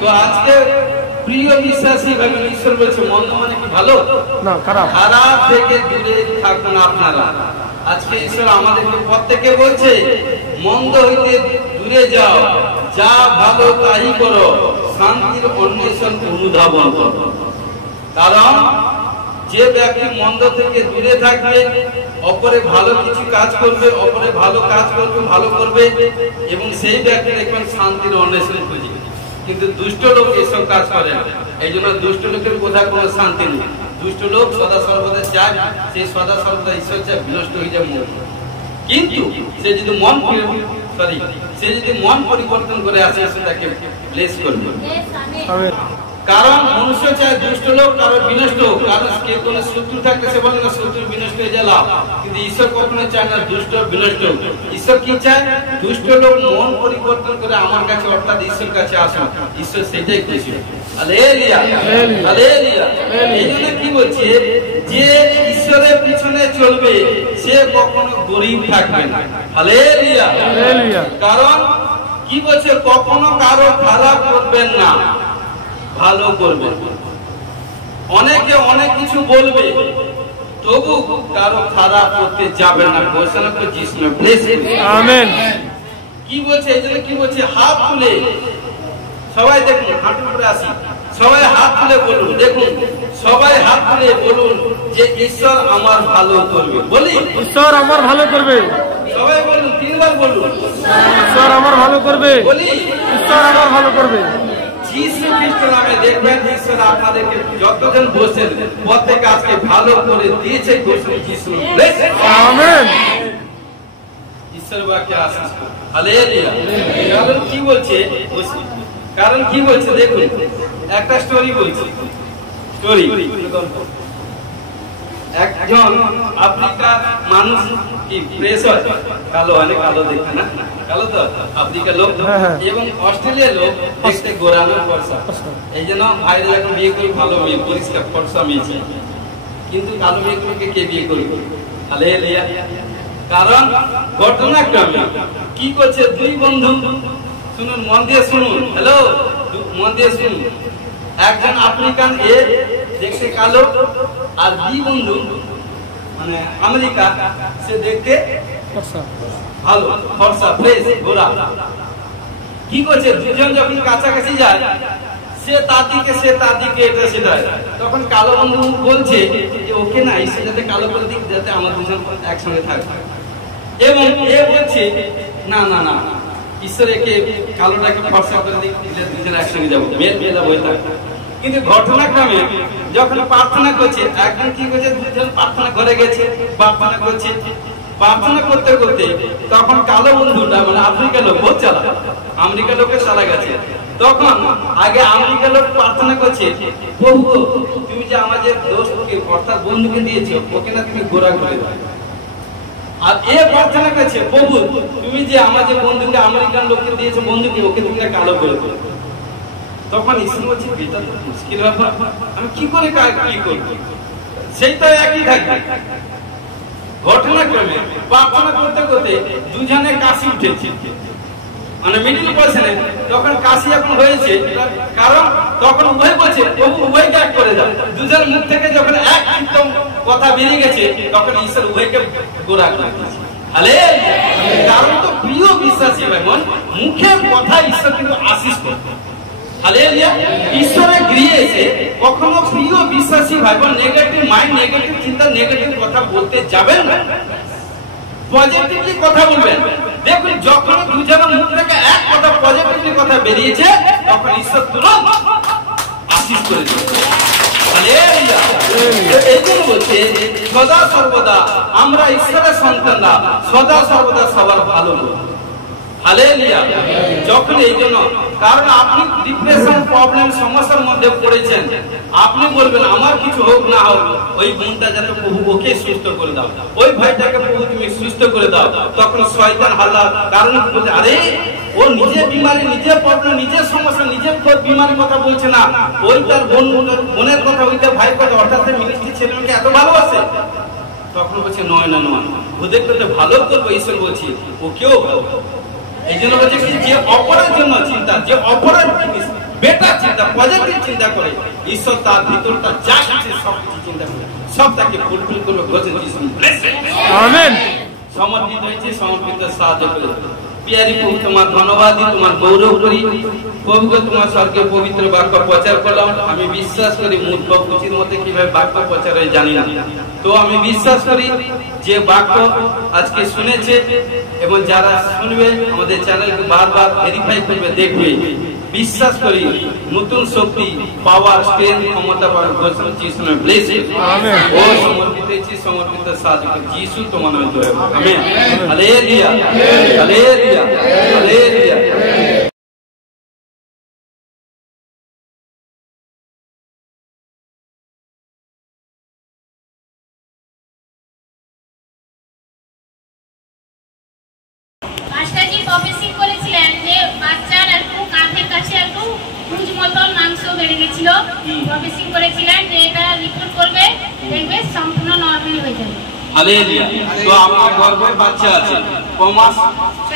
তো আজকে প্রিয় বিশ্বাসী ভাই, ঈশ্বর বলছে মন্দ মানে কি ভালো না, খারাপ। খারাপ থেকে দূরে থাকুন আপনারা। আজকে ঈশ্বর আমাদেরকে প্রত্যেককে বলছে মন্দ হইতে দূরে যাও, যা ভালো তাই করো, শান্তির অন্বেষণ অনুধাবন করো। কারণ যে ব্যক্তি মন্দ থেকে দূরে থাকবে, অপরে ভালো কিছু কাজ করবে, অপরে ভালো কাজ করবে, ভালো করবে, এবং সেই ব্যক্তি দেখবেন শান্তির অন্বেষণ খুঁজবে। কিন্তু দুষ্ট লোক এসব কাজ করে না। এই জন্য দুষ্ট লোকের কোথাও কোনো শান্তি নেই। দুষ্ট লোক সদা সর্বদা চায়, সেই সদা সর্বদা ঈশ্বর চায় বিনষ্ট হয়ে যায় মন। কিন্তু সে যদি মন পরিবর্তন করে আসে, সে তাকে ব্লেস করবে। কারণ মনুষ্য চায় দুষ্ট লোক কারো বিনষ্ট হোক, কারণ কে কোন শত্রু থাকলে সে বলে না শত্রু বিনষ্ট হয়ে যা লাভ, কিন্তু ঈশ্বর কখনো চায় না দুষ্ট বিনষ্ট হোক। ঈশ্বর কি চায়, দুষ্ট লোক মন পরিবর্তন করে আমার কাছে অর্থাৎ ঈশ্বর কাছে আসুন। ঈশ্বর সেটাই খুশি। Hallelujah, hallelujah. এই জন্য কি বলছে, যে ঈশ্বরের পিছনে চলবে সে কখনো গরিব থাকবে না। Hallelujah, hallelujah. কারণ কি বলছে, কখনো কারো খারাপ করবেন না, ভালো করবেন। অনেকে অনেক কিছু বলবে, তবু কারো খারাপ করতে যাবে না। ঘোষণা তো যিশু ব্লেস ইউ। আমেন। কি বলছে, এই জন্য কি বলছে, হাত তুলে সবাই দেখুন, হাঁটু করে আসি, সবাই হাত তুলে বলুন, দেখুন সবাই হাত তুলে বলুন যে ঈশ্বর আমার ভালো করবে। বলি ঈশ্বর আমার ভালো করবে। সবাই বলুন, 3 বার বলুন, ঈশ্বর আমার ভালো করবে। বলি ঈশ্বর আমার ভালো করবে। যিশু খ্রিস্টের নামে দেখবেন ঈশ্বর আপনাদেরকে যতজন বসেন প্রত্যেকে আজকে ভালো করে দিয়েছে। যিশু আমেন। ঈশ্বর বাক্যে আশীষ করুন। হালেলুয়া। কারণ কি বলছে, কারণ কি বলছে দেখুন, একটা স্টোরি বলছি। স্টোরি, একজন আফ্রিকার মানুষ কি প্রেস হয়, কালো হয়, কালো দেখতে না, কালো তো আফ্রিকার লোক, এবং অস্ট্রেলিয়ার লোক দেখতে গোরানো ফর্সা। এই জন্য ভাইরা যখন বিয়ে করি ভালো মেয়ে, পরিষ্কার ফর্সা মেয়ে চাই, কিন্তু কালো মেয়েগুলোকে কে বিয়ে করবে? হালেলুয়া। কারণ ঘটনাক্রমে কি করছে, 2 বন্ধু, শুনুন মন দিয়ে শুনুন, হ্যালো মন দিয়ে শুনুন। একজন আফ্রিকান এ দেখতে কালো, আর 2 বন্ধু মানে আমেরিকা, সে দেখতে ভালো ফর্সা ফ্রেশ গোরা। কি করছে, দুজন যখন কাছাকাছি যায়, সে তার দিকে সে তার দিকে এটা সেটা, তখন কালো বন্ধু বলছে যে ওকে না এসে যাতে কালো করে দিক, যাতে আমার দুজন একসঙ্গে থাকবে। এবং এ বলছে না না না, ঈশ্বর একে কালোটাকে ফর্সা করে দিই, দুজনে একসঙ্গে যাবো, মেল মেলা বই থাকবে। কিন্তু ঘটনাক্রমে যখন প্রার্থনা করছে, একদিন কি করছে, দুজন প্রার্থনা করে গেছে, প্রার্থনা করছে, প্রার্থনা করতে করতে তখন কালো বন্ধুটা মানে আফ্রিকা লোক বহুত চালা, আমেরিকা লোকে চালা গেছে। তখন আগে আমেরিকা লোক প্রার্থনা করছে, প্রভু তুমি যে আমাদের দোস্তকে অর্থাৎ বন্ধুকে দিয়েছো, ওকে না তুমি গোরা করে দাও। আর এ প্রার্থনা করছে, প্রভু তুমি যে আমাদের বন্ধুকে আমেরিকান লোককে দিয়েছো বন্ধুকে, ওকে তুমি কালো করে দাও। তখন ঈশ্বর বলছে, এটা তো মুশকিল ব্যাপার, আমি কি করে কি করবো, সেইটা একই থাকবে। ঘটনাক্রমে প্রার্থনা করতে করতে দুজনে কাশি উঠেছে, মানে মিডিল পজিশনে তখন কাশি এখন হয়েছে, কারণ তখন উভয় বলছে প্রভু উভয়কে এক করে দাও। দুজন মুখ থেকে যখন এক একদম কথা বেরিয়ে গেছে, তখন ঈশ্বর উভয়কে গোড়া করে দিয়েছে। কারণ তো প্রিয় বিশ্বাসী ভাই মন, মুখের কথা ঈশ্বর কিন্তু আশীষ করতে। ঈশ্বরের গৃহে এসে কখনো প্রিয় বিশ্বাসী ভাই বোন নেগেটিভ মাইন্ড, নেগেটিভ চিন্তা, নেগেটিভ কথা বলতে যাবেন না, পজিটিভলি কথা বলবেন। দেখুন যখন দুজনের মুখ থেকে এক কথা পজিটিভলি কথা বেরিয়েছে, তখন ঈশ্বর তুরন্ত আশীষ করে দিয়েছে। এই জন্য বলছে সদা সর্বদা আমরা ঈশ্বরের সন্তানরা সদা সর্বদা সবার ভালো বলবো। হালেলুয়া। যখন এই জন্য, কারণ আপনি ডিপ্রেশন প্রবলেম সমস্যার মধ্যে পড়েছেন, আপনি বলবেন আমার কিছু হোক না হোক, ওই বোনটা যাতে প্রভু ওকে সুস্থ করে দাও, ওই ভাইটাকে প্রভু তুমি সুস্থ করে দাও। তখন শয়তান হাল্লা, কারণ বলছে আরে ও নিজে বিমারি, নিজে প্রবলেম, নিজের সমস্যা, নিজের বিমারির কথা বলছে না, ওই তার বোনের কথা, ওই তার ভাই কথা, অর্থাৎ মিনিস্ট্রি ছেলেমেয়েকে এত ভালোবাসে। তখন বলছে নয় না নয়, ওদেরকে তো ভালো করবো, ঈশ্বর বলছি ওকেও ভালো। এই জন্য বলছে কি, যে অপরের জন্য চিন্তা, যে অপরের জিনিস বেটার চিন্তা, পজিটিভ চিন্তা করে, ঈশ্বর তার ভিতর তার যা কিছু সব কিছু চিন্তা করে সব তাকে ফুলফিল করবে। আমেন। সমর্পিত হয়েছে, সমর্পিত সাহায্য করে। পিয়ারি প্রভু তোমার ধন্যবাদ দিই, তোমার গৌরব করি। প্রভুকে তোমার স্বর্গে পবিত্র বাক্য প্রচার করলাম। আমি বিশ্বাস করি মূর্খ কুচির মধ্যে কিভাবে বাক্য প্রচার হয় জানি না, তো আমি বিশ্বাস করি যে বাক্য আজকে শুনেছে এবং যারা শুনবে আমাদের চ্যানেলকে বারবার ভেরিফাই করবে, দেখবে, বিশ্বাস করি নতুন শক্তি, পাওয়ার, স্ট্রেংথ, ক্ষমতা পাওয়ার ঘোষণা যিশু নামে ব্লেসড। আমেন। ও সমর্পিত হয়েছি, সমর্পিত সাহায্য করে যিশু তোমার নামে দয়া। আমেন। Hallelujah, hallelujah, hallelujah. মাস্টারজি প্রফেসিং করেছিলেন যে বাচ্চার একটু কাঁধের কাছে একটু পুঁজ মতন মাংস বেড়ে গেছিল, প্রফেসিং করেছিলেন যে এটা রিপোর্ট করবে, দেখবে সম্পূর্ণ নরমাল হয়ে যাবে। হালেলুয়া। তো আপনার গর্ভে বাচ্চা আছে ক মাস?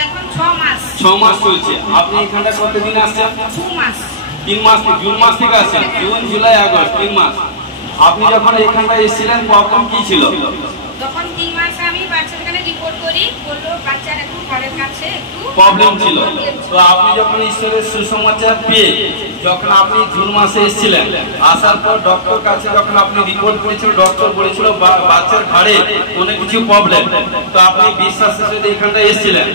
এখন 6 মাস। 6 মাস চলছে। আপনি এখানটা কতদিন আসছেন? 2 মাস। 3 মাস, জুন মাস থেকে আসছেন, জুন জুলাই আগস্ট 3 মাস। আপনি যখন এখানটা এসেছিলেন প্রবলেম কি ছিল? তখন 3 মাসে আমি বাচ্চাটাকে রিপোর্ট করি, বললো বাচ্চার একটু ঘরের কাছে একটু প্রবলেম ছিল। তো আপনি যখন ঈশ্বরের সুসমাচার পেয়ে যখন আপনি জুন মাসে এসেছিলেন, আসার পর ডক্টর কাছে যখন আপনি রিপোর্ট করেছিল, ডক্টর বলেছিল বাচ্চার ঘাড়ে কোনো কিছু প্রবলেম। তো আপনি বিশ্বাসের সাথে এখানটা এসেছিলেন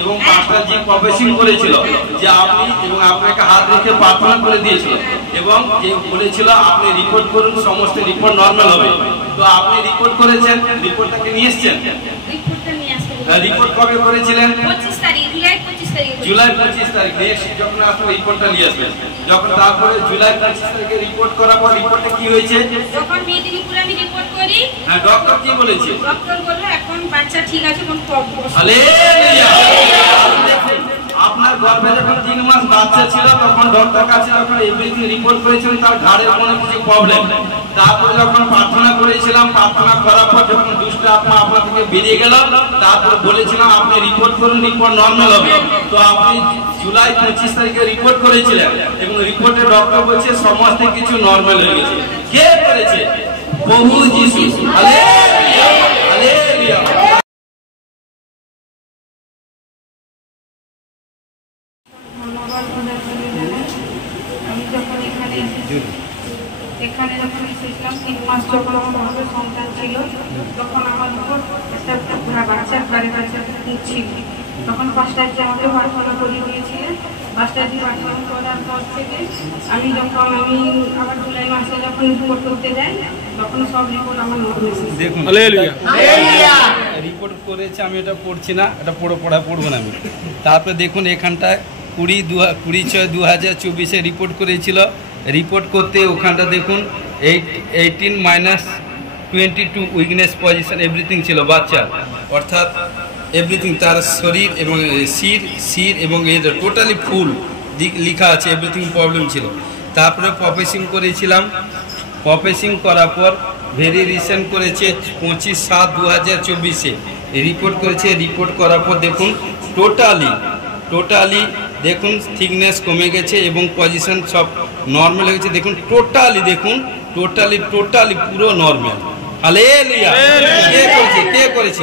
এবং মাস্টার জি প্রফেসিং করেছিল যে আপনি, এবং আপনাকে হাত রেখে প্রার্থনা করে দিয়েছিল এবং যে বলেছিল আপনি রিপোর্ট করুন, সমস্ত রিপোর্ট নরমাল হবে। তো আপনি রিপোর্ট করেছেন, রিপোর্টটাকে নিয়ে এসেছেন। রিপোর্ট কবে করেছিলেন? 25 তারিখ, জুলাই 25 তারিখ। নেক্সট যখন আসলে রিপোর্টটা নিয়ে আসবেন, যখন তারপরে জুলাই 25 তারিখে রিপোর্ট করার পর রিপোর্টে কি হয়েছে? যখন মেদিনীপুরে আমি রিপোর্ট করি, হ্যাঁ, ডক্টর কি বলেছে? ডক্টর বলল এখন বাচ্চা ঠিক আছে, কোনো প্রবলেম। হালেলুয়া। আপনার গর্ভে যখন 3 মাস বাচ্চা ছিল, তখন ডক্টর কাছে যখন এভরিথিং রিপোর্ট করেছিলেন তার ঘাড়ের কোনো কিছু প্রবলেম। তারপরে যখন প্রার্থনা করেছিলাম, প্রার্থনা করার পর যখন দুষ্ট আত্মা আপনার থেকে বেরিয়ে গেল, তারপর বলেছিলাম আপনি রিপোর্ট করুন, রিপোর্ট নরমাল হবে। তো আপনি জুলাই 25 তারিখে রিপোর্ট করেছিলেন এবং রিপোর্টে ডক্টর বলছে সমস্ত কিছু নরমাল হয়ে গেছে। কে করেছে? প্রভু যিশু। Hallelujah, hallelujah. আমি যখন এখানে যখন এসেছিলাম 3 মাস যখন আমার সন্তান ছিল, তখন আমার উপর একটা বাচ্চার ঘরে ছিল। তখন পাঁচটাজি আমাকে প্রার্থনা করিয়ে দিয়েছিলেন। পাঁচটাজি প্রার্থনা করার পর থেকে আমি আবার জুলাই মাসে যখন রিপোর্ট করতে যাই তখন সব রিপোর্ট আমার নতুন এসেছে। দেখুন রিপোর্ট করেছে, আমি এটা পড়ছি না, এটা পড়বো না আমি। তারপরে দেখুন এখানটায় 20/6/2024 রিপোর্ট করেছিল। রিপোর্ট করতে ওখানটা দেখুন 18-22 উইকনেস পজিশন এভরিথিং ছিল বাচ্চার, অর্থাৎ এভরিথিং তার শরীর এবং শির এবং এর টোটালি ফুল লেখা আছে, এভরিথিং প্রবলেম ছিল। তারপরে প্রফেসিং করেছিলাম, প্রফেসিং করার পর ভেরি রিসেন্ট করেছে 25/7/2024 রিপোর্ট করেছে। রিপোর্ট করার পর দেখুন টোটালি দেখুন থিকনেস কমে গেছে এবং পজিশন সব নর্মাল হয়ে গেছে। দেখুন টোটালি পুরো নর্মাল। হালেলুয়া। কে করেছে?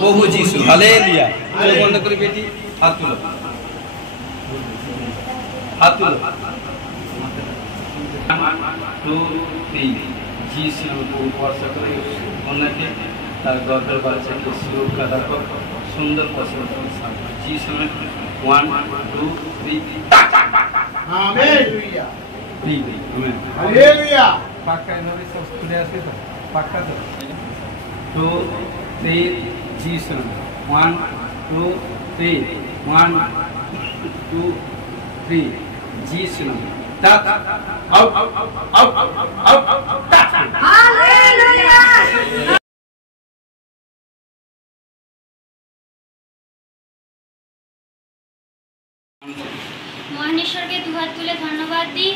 প্রভু যিশু। হালেলুয়া। চোখ বন্ধ করে বেটি হাত তুলো। 1 2 3 যিশু ভরসা করে ওনাকে তার গর্ভের বাচ্চাকে সুরক্ষা রাখো, সুন্দর পছন্দ যিশু। 1 2 3 হালেলুয়া। হালেলুয়া। পাক্কা এভাবে সব খুলে আসবে তো? পাক্কা তো? 2 3 যিশু। 1 2 3 1 2 3 যিশু। Out. হালেলুয়া। মহান ঈশ্বরকে দুহাত তুলে ধন্যবাদ দিই।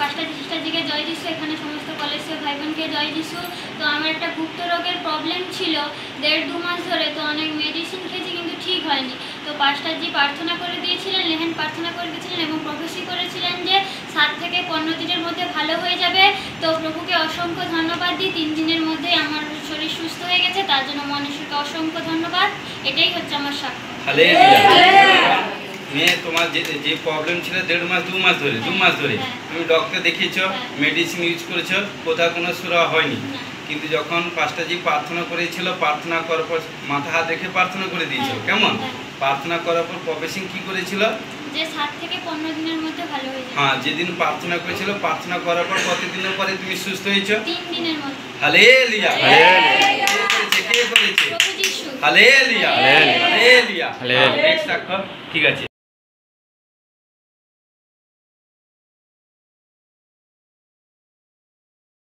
পাঁচটাজিকে জয় যিশু, এখানে সমস্ত কলেজের ভাই বোনকে জয় যিশু। তো আমার একটা গুপ্ত রোগের প্রবলেম ছিল 1.5-2 মাস ধরে, তো অনেক মেডিসিন খেয়েছি কিন্তু ঠিক হয়নি। তো পাঁচটাজি প্রার্থনা করে দিয়েছিলেন, লেহেন প্রার্থনা করে দিয়েছিলেন এবং প্রফেসি করেছিলেন যে 7 থেকে 15 দিনের মধ্যে ভালো হয়ে যাবে। তো প্রভুকে অসংখ্য ধন্যবাদ দিই, 3 দিনের মধ্যে আমার শরীর সুস্থ হয়ে গেছে, তার জন্য মহান ঈশ্বরকে অসংখ্য ধন্যবাদ। এটাই হচ্ছে আমার সাক্ষ্য। হালেলুয়া। মেয়ে তোমার যে প্রবলেম ছিল 1.5-2 মাস ধরে, 2 মাস ধরে তুমি ডক্টর দেখিয়েছ, মেডিসিন ইউজ করেছো, কোথাও কোনো সুরা হয়নি। কিন্তু যখন পাঁচটাজি প্রার্থনা করেছিল, প্রার্থনা করার পর মাথা হাত রেখে প্রার্থনা করে দিয়েছিল, কেমন প্রার্থনা করার পর প্রফেসিং কি করেছিল যে 7 থেকে 15 দিনের মধ্যে ভালো হয়ে যাবে। হ্যাঁ, যেদিন প্রার্থনা করেছিল, প্রার্থনা করার পর কতদিনের পরে তুমি সুস্থ হয়েছো? 3 দিনের মধ্যে। হালেলুয়া। কে করেছে? প্রভু যিশু। হালেলুয়া। হালেলুয়া। নেক্সট সাক্ষ্য। ঠিক আছে।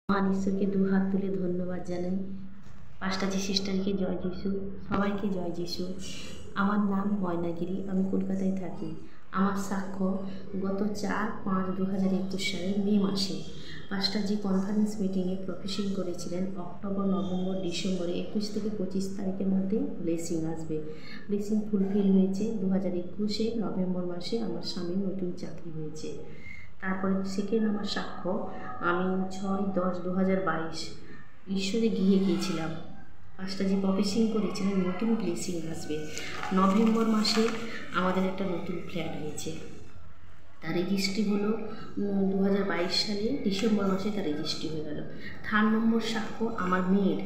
মহান ঈশ্বরকে 2 হাত তুলে ধন্যবাদ জানাই। পাঁচটাজি সিস্টারকে জয় যিশু, সবাইকে জয় যিশু। আমার নাম ময়নাগিরি, আমি কলকাতায় থাকি। আমার সাক্ষ্য গত 4-5-2021 সালের মে মাসে পাঁচটাজি কনফারেন্স মিটিংয়ে প্রফেসিং করেছিলেন অক্টোবর, নভেম্বর, ডিসেম্বরে 21 থেকে 25 তারিখের মধ্যে ব্লেসিং আসবে। ব্লেসিং ফুলফিল হয়েছে। 2021 নভেম্বর মাসে আমার স্বামীর নতুন চাকরি হয়েছে। তারপরে সেকেন্ড আমার সাক্ষ্য, আমি 6-10-2022 ঈশ্বরে গিয়েছিলাম। পাঁচটাজি প্রফেসিং করেছিলেন নতুন ব্লেসিং আসবে। নভেম্বর মাসে আমাদের একটা নতুন ফ্ল্যাট হয়েছে, তার রেজিস্ট্রি হলো 2022 সালে ডিসেম্বর মাসে তার রেজিস্ট্রি হয়ে গেল। 3 নম্বর সাক্ষ্য আমার মেয়ের,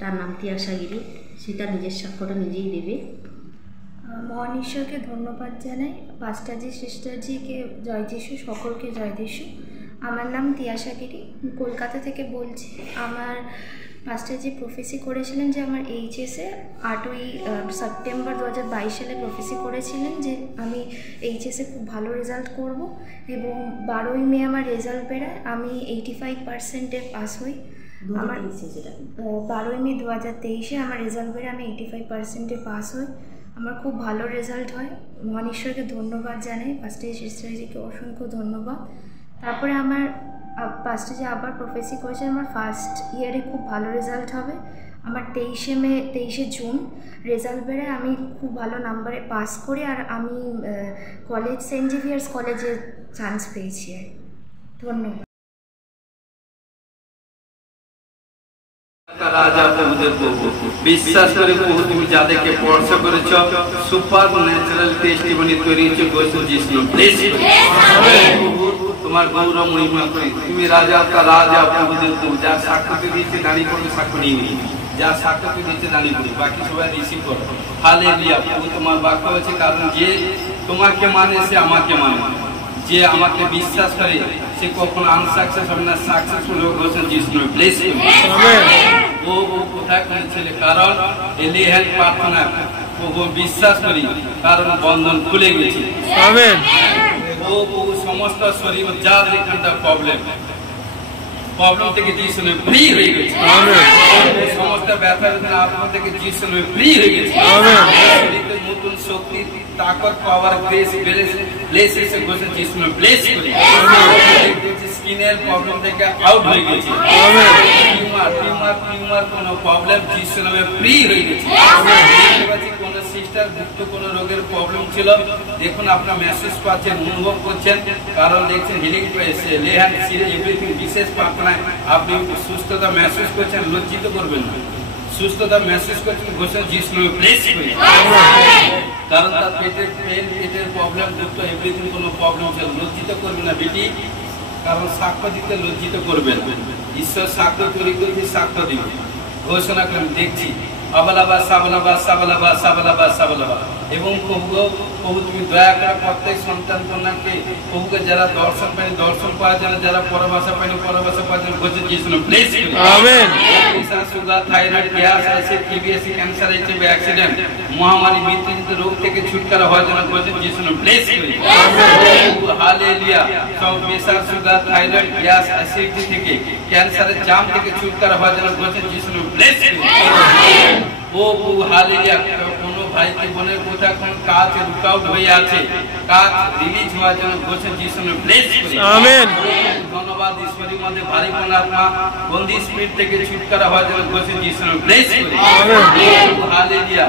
তার নাম তিয়াশাগিরি, সেটা নিজের সাক্ষ্যটা নিজেই দেবে। মহান ঈশ্বরকে ধন্যবাদ জানাই, পাঁচটাজি সিস্টারজিকে জয় যিশু, সকলকে জয় যিশু। আমার নাম তিয়াশাগিরি, কলকাতা থেকে বলছি। আমার পাঁচটাজি প্রফেসি করেছিলেন যে আমার এইচএসে 8ই সেপ্টেম্বর 2022 সালে প্রফেসি করেছিলেন যে আমি এইচএসে খুব ভালো রেজাল্ট করব এবং 12ই মে আমার রেজাল্ট বেরোয়, আমি 85%-এ পাস হই। আমার 12ই মে 2023-এ আমার রেজাল্ট বেরোয়, আমি 85%-এ পাস হই। আমার খুব ভালো রেজাল্ট হয়। মহান ঈশ্বরকে ধন্যবাদ জানাই, পাঁচটাজি সিস্টারজিকে অসংখ্য ধন্যবাদ। তারপরে আমার পাঁচটাজি আবার প্রফেসি করেছে, আমার ফার্স্ট ইয়ারে খুব ভালো রেজাল্ট হবে। আমার 23শে জুন রেজাল্ট বেরোয়, আমি খুব ভালো নাম্বারে পাস করি আর আমি কলেজ সেন্ট জেভিয়ার্স কলেজে চান্স পেয়েছি। ধন্যবাদ। রাজা প্রভুদের প্রভু, বিশ্বাস করে প্রভু তুমি যাদেরকে স্পর্শ করেছ, সুপার ন্যাচারাল টেস্টিমনি তৈরি হচ্ছে গৌর যিশু। তোমার গৌরব মহিমা করি। তুমি রাজা প্রভুদের প্রভু, যার সাক্ষ্য দিয়েছে দাঁড়িয়ে কোনো সাক্ষ্য নিয়ে যা সাক্ষ্য দিচ্ছে দাঁড়িয়ে পড়ি, বাকি সবাই রিসিভ করো। হালেলুয়া। প্রভু তোমার বাক্য আছে, কারণ যে তোমাকে মানে সে আমাকে মানে, যে আমাকে বিশ্বাস করে সে কখনো আনসাকসেস হবে না, সাকসেসফুল হবে। বলছেন যিশু ব্লেস করুন। ও কোথায় কোন ছেলে, কারণ এলিয়ার প্রার্থনা প্রভু বিশ্বাস করি, কারণ বন্ধন খুলে গেছে। আমেন। ও প্রভু সমস্ত শরীর যার যেখানটা প্রবলেম থেকে যিশু ফ্রি হয়ে গেছে। আমেন। সমস্ত ব্যথা বেদনা আপনার থেকে যিশু ফ্রি হয়ে গেছে। আমেন। শরীরে নতুন শক্তি, তাকত, পাওয়ার, গ্রেস, ব্লেস এসে বসে যিশু ব্লেস করি। স্কিনের প্রবলেম থেকে আউট হয়ে গেছে। আমেন। টিউমার কোনো প্রবলেম যিশু নামে ফ্রি হয়ে গেছে। কোন সিস্টার গুপ্ত কোন রোগের প্রবলেম ছিল, দেখুন আপনার মেসেজ পাচ্ছেন, অনুভব করছেন, কারণ দেখছেন হিলিং পেয়েছে। লেহান এভরিথিং বিশেষ প্রার্থনায় আপনি সুস্থতা মেসেজ করছেন, লজ্জিত করবেন না। সুস্থতা মেসেজ করছেন, ঘোষণা যিশু ব্লেস করি। কারণ তার পেটের পেন, পেটের প্রবলেম, গুপ্ত এভরিথিং কোনো প্রবলেম ছিল, লজ্জিত করবেন না বেটি, কারণ সাক্ষ্য দিতে লজ্জিত করবেন। ঈশ্বর সাক্ষ্য তৈরি করতে সাক্ষ্য দিবে। ঘোষণা করেন, দেখছি আবালাবা সাবালাবা সাবালাবা সাবালাবা সাবালাবা। এবং প্রভু তুমি দয়া করে প্রত্যেক সন্তান কন্যাকে প্রভুকে যারা দর্শন পায়নি দর্শন পাওয়ার জন্য, যারা পরবাসা পায়নি পরবাসা পাওয়ার জন্য বলছে যিশু ব্লেস করুন। Amen. Sugar, thyroid, gas, acid, TBS, cancer, HIV, accident, মহামারী, মৃত্যুজনিত রোগ থেকে ছুটকারা হওয়ার জন্য বলছে যিশু ব্লেস করুন। হালেলুয়া। সব pressure, sugar, thyroid, gas, acidity থেকে, ক্যান্সারের জাম থেকে ছুটকারা হওয়ার জন্য বলছে যিশু ব্লেস করুন। ও হালেলুয়া। কোনো ভাই কি বোনের কোথাও কোন কাজ রুটআউট হয়ে আছে, কাজ রিলিজ হওয়ার জন্য বলছে যিশু ব্লেস করুন। আমেন। ধন্যবাদ। ঈশ্বরের মধ্যে ভারীপন আত্মা, বন্দি স্পিরিট থেকে ছুটকারা হওয়ার জন্য বলছে যিশু ব্লেস করুন। হালেলুয়া।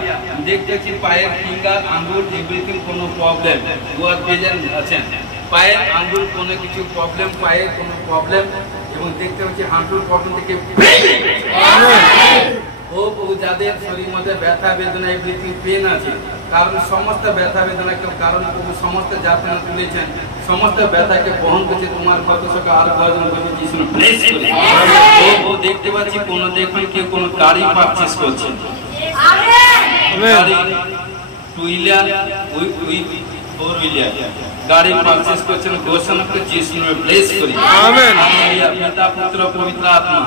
দেখতেছি পায়ের ফিঙ্গার, আঙ্গুল, এভরিথিং কোনো প্রবলেম গোয়ার প্রেজেন্ট আছেন। পায়ের আঙ্গুল কোনো কিছু প্রবলেম, পায়ের কোনো প্রবলেম, এবং দেখতে পাচ্ছি হাঁটুর প্রবলেম থেকে ও প্রভু যাদের শরীর মধ্যে ব্যথা বেদনা এভরিথিং পেন আছে, কারণ সমস্ত ব্যথা বেদনাকে, কারণ প্রভু সমস্ত যাতনা তুলেছেন, সমস্ত ব্যথাকে বহন করছে তোমার কত সকা আর গর্জন করছে যিশু ব্লেস করুন। ও দেখতে পাচ্ছি কোন দেখুন কেউ কোন গাড়ি পারচেজ করছে, গাড়ি two wheeler with four wheeler গাড়ি পারচেজ করছেন, ঘোষণা করে যিশু ব্লেস করি। আমেন। পিতা পুত্র পবিত্র আত্মা,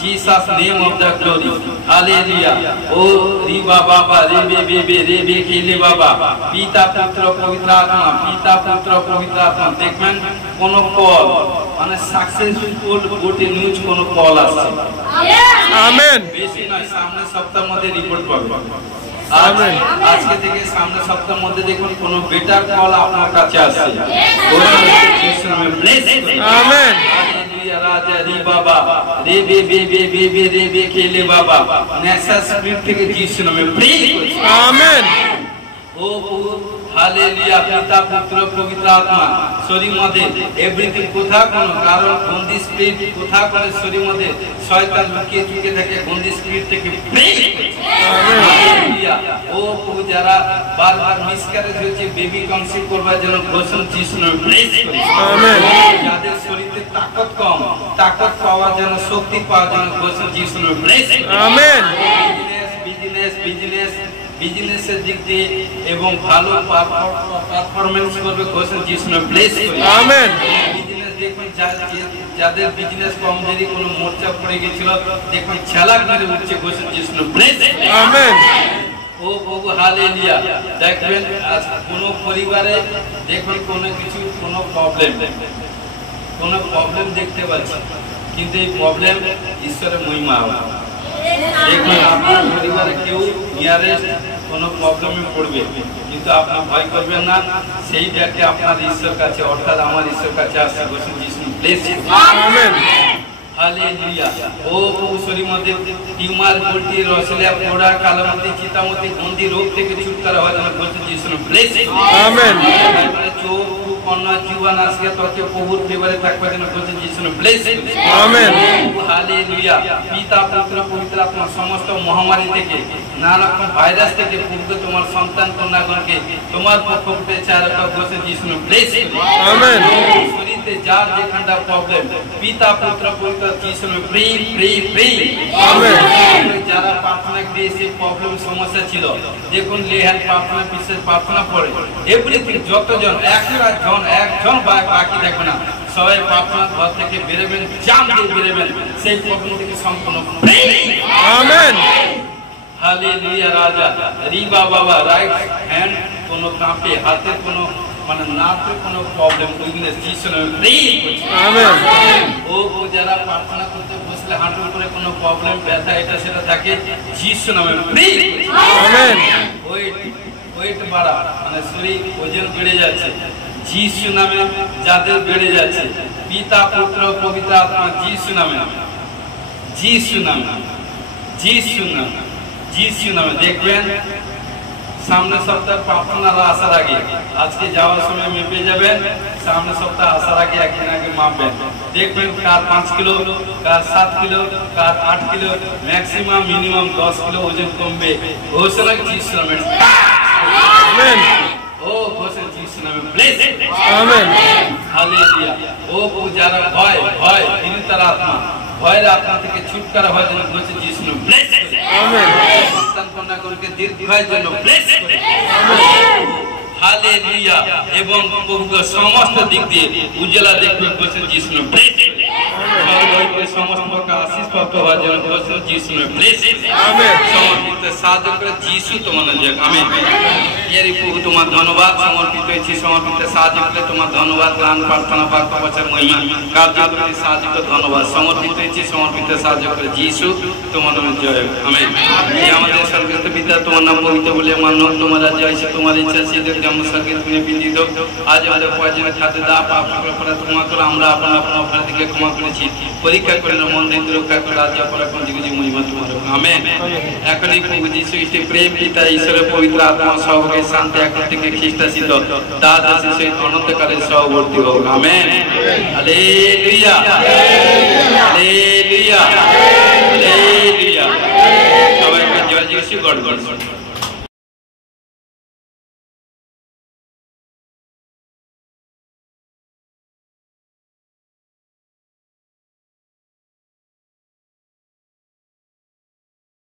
Jesus name of the glory. Hallelujah. Oh Riba Baba, Rebe Bebe, Rebe Kele Baba. পিতা পুত্র পবিত্র আত্মা, পিতা পুত্র পবিত্র আত্মা। দেখবেন কোন কল, মানে সাকসেসফুল গোটে নিউজ কোন কল আসছে। আমেন। বেশি নয়, সামনের সপ্তাহের মধ্যে রিপোর্ট পাবে। আমেন। আজকে থেকে সামনের সপ্তাহের মধ্যে দেখুন কোন বেটার কল আপনার কাছে আসছে। আমেন। রাজা রি বাবা, রে বে বে বে বে বে রে বে খেলে বাবা, নেশা স্পিরিট থেকে যিশু নামে ফ্রি। আমেন। ও হালেলুয়া। পিতা পুত্র পবিত্র আত্মা শরীর মধ্যে এভরিথিং কোথা কোন, কারণ বন্দি স্পিরিট কোথা কোন শরীর মধ্যে শয়তান লুকিয়ে চুকে থাকে, বন্দি স্পিরিট থেকে ফ্রি। হালেলুয়া। ও প্রভু যারা বারবার মিসক্যারেজ হচ্ছে, বেবি কনসিভ করবার জন্য ঘোষণা যিশু নামে ব্লেস করি। আমেন। যাদের শরীরে তাকত কম, তাকত পাওয়ার জন্য, শক্তি পাওয়ার জন্য ঘোষণা যিশু নামে ব্লেস করি। আমেন। বিজনেসের দিক দিয়ে এবং ভালো পারফরম্যান্স করবে ঘোষণা যিশু নামে ব্লেস করি। আমেন। বিজনেস দেখুন যাদের বিজনেস কমজোরি কোনো মোর্চা পড়ে গেছিল, দেখুন ছেলাক মেরে উঠছে ঘোষণা যিশু নামে ব্লেস করি। আমেন। ও প্রভু হালেলুয়া। দেখবেন কোন পরিবারে দেখুন কোনো কিছু কোনো প্রবলেম দেখতে পাচ্ছি, কিন্তু এই প্রবলেম ঈশ্বরের মহিমা হবে। দেখুন আপনার পরিবারে কেউ নিয়ারেস্ট কোনো প্রবলেমে পড়বে, কিন্তু আপনার ভয় করবেন না, সেই ব্যাগটি আপনার ঈশ্বর কাছে, অর্থাৎ আমার ঈশ্বর কাছে আসছে। বসে যিশু ব্লেস করুন। আমেন। হালেলুয়া। ও প্রভু শরীর মধ্যে টিউমার, গোলটি, রসলিয়া, পোড়া, কালামতি, চিতামতি, বন্দি রোগ থেকে ছুটকারা হওয়ার জন্য বলছে যিশু ব্লেস করুন। আমেন। চোখ, কন্যা, জীবন আজকে তোকে প্রভুর ফেভারে থাকবার জন্য বলছে যিশু ব্লেস করুন। আমেন। হালেলুয়া। পিতা পুত্র পবিত্র আত্মা সমস্ত মহামারী থেকে, নানা রকম ভাইরাস থেকে প্রভু তোমার সন্তান কন্যাগণকে তোমার পক্ষ থেকে চার বছর যিশু ব্লেস করুন। আমেন। শরীরে পৃথিবীতে যার যেখানটা প্রবলেম পিতা পুত্র পবিত্র যিশু নামে ফ্রি ফ্রি ফ্রি। যারা প্রার্থনা করেছে প্রবলেম সমস্যা ছিল, দেখুন লেহান প্রার্থনা বিশেষ প্রার্থনা করে এভরিথিং যতজন একজন বাকি দেখো না, সবাই প্রার্থনা ঘর থেকে বেরোবেন, জাম দিয়ে বেরোবেন, সেই প্রবলেম থেকে সম্পূর্ণ ফ্রি। আমেন। হালেলুয়া। রাজা রিবা বাবা রাইট হ্যান্ড কোনো কাঁপে, হাতে কোনো মানে নাতে কোনো প্রবলেম উইকনেস যিশু নামে ফ্রি। আমেন। ও যারা প্রার্থনা করতে বসলে হাঁটুর উপরে কোনো প্রবলেম ব্যথা এটা সেটা থাকে যিশু নামে ফ্রি। আমেন। ওয়েট বাড়া মানে শরীর ওজন বেড়ে যাচ্ছে যিশু নামে, যাদের বেড়ে যাচ্ছে পিতা পুত্র পবিত্র আত্মা যিশু নামে, যিশু নামে, যিশু নামে, যিশু নামে। দেখবেন সামনে সপ্তাহ প্রার্থনা আসার আগে, আজকে যাওয়ার সময় মেপে যাবেন, সামনে সপ্তাহ আসার আগে একদিন আগে মাপবেন, দেখবেন কার 5 কিলো, কার 7 কিলো, কার 8 কিলো, ম্যাক্সিমাম মিনিমাম 10 কিলো ওজন কমবে। ঘোষণা যিশু নামে। আমেন। ও ঘোষণা যিশু নামে ব্লেস। আমেন। হালেলুয়া। ও যারা ভয় বিনীতার আত্মা, ভয়ের আত্মা থেকে ছুটকারা হওয়ার জন্য ঘোষণা যিশু নামে ব্লেস। আমেন। সন্তান কন্যা করকে দীর্ঘায়ুর জন্য ব্লেস। হালেলুয়া। এবং পবিত্র সমস্ত দিক দিয়ে উজ্জ্বলা দেখবে ঘোষণা যিশু নামে ব্লেস। সমস্ত আশীষ প্রাপ্ত হওয়ার জন্য ঘোষণা যিশু নামে ব্লেস। আমেন। সমর্পিত সাহায্য করে যিশু তোমার যাক। আমেন। এরই প্রভু তোমার ধন্যবাদ, সমর্পিত হয়েছি, সমর্পিত সাহায্য করে তোমার ধন্যবাদ, গান প্রার্থনা বাক্য বচন মহিমা কার্য করে সাহায্য করে ধন্যবাদ, সমর্পিত হয়েছি, সমর্পিত সাহায্য করে যিশু তোমার নামে জয়। আমেন। এই আমাদের স্বর্গস্থ পিতা, তোমার নাম পবিত্র বলে মান্য, তোমার রাজ্য আসে, তোমার ইচ্ছা সিদ্ধ যেমন স্বর্গে তুমি বিধিত। আজ আমাদের প্রয়োজনে খাদ্য দাও, পাপ অপরাধ ক্ষমা করো, আমরা আপন আপন অপরাধীকে ক্ষমা করেছি, পরীক্ষা করে না মন দিয়ে রক্ষা করে, রাজ্য পরাক্রম দিগজি মহিমা তোমার। আমেন। এখনই প্রভু যিশু খ্রিস্টের প্রেম, পিতা ঈশ্বরের পবিত্র আত্মা সহভাগে শান্তি এখন থেকে খ্রিস্টাসিত দাস আছে সেই অনন্তকালে সহবর্তী হোক। আমেন। হালেলুয়া। হালেলুয়া। হালেলুয়া। সবাইকে জয় যিশু, গড গড।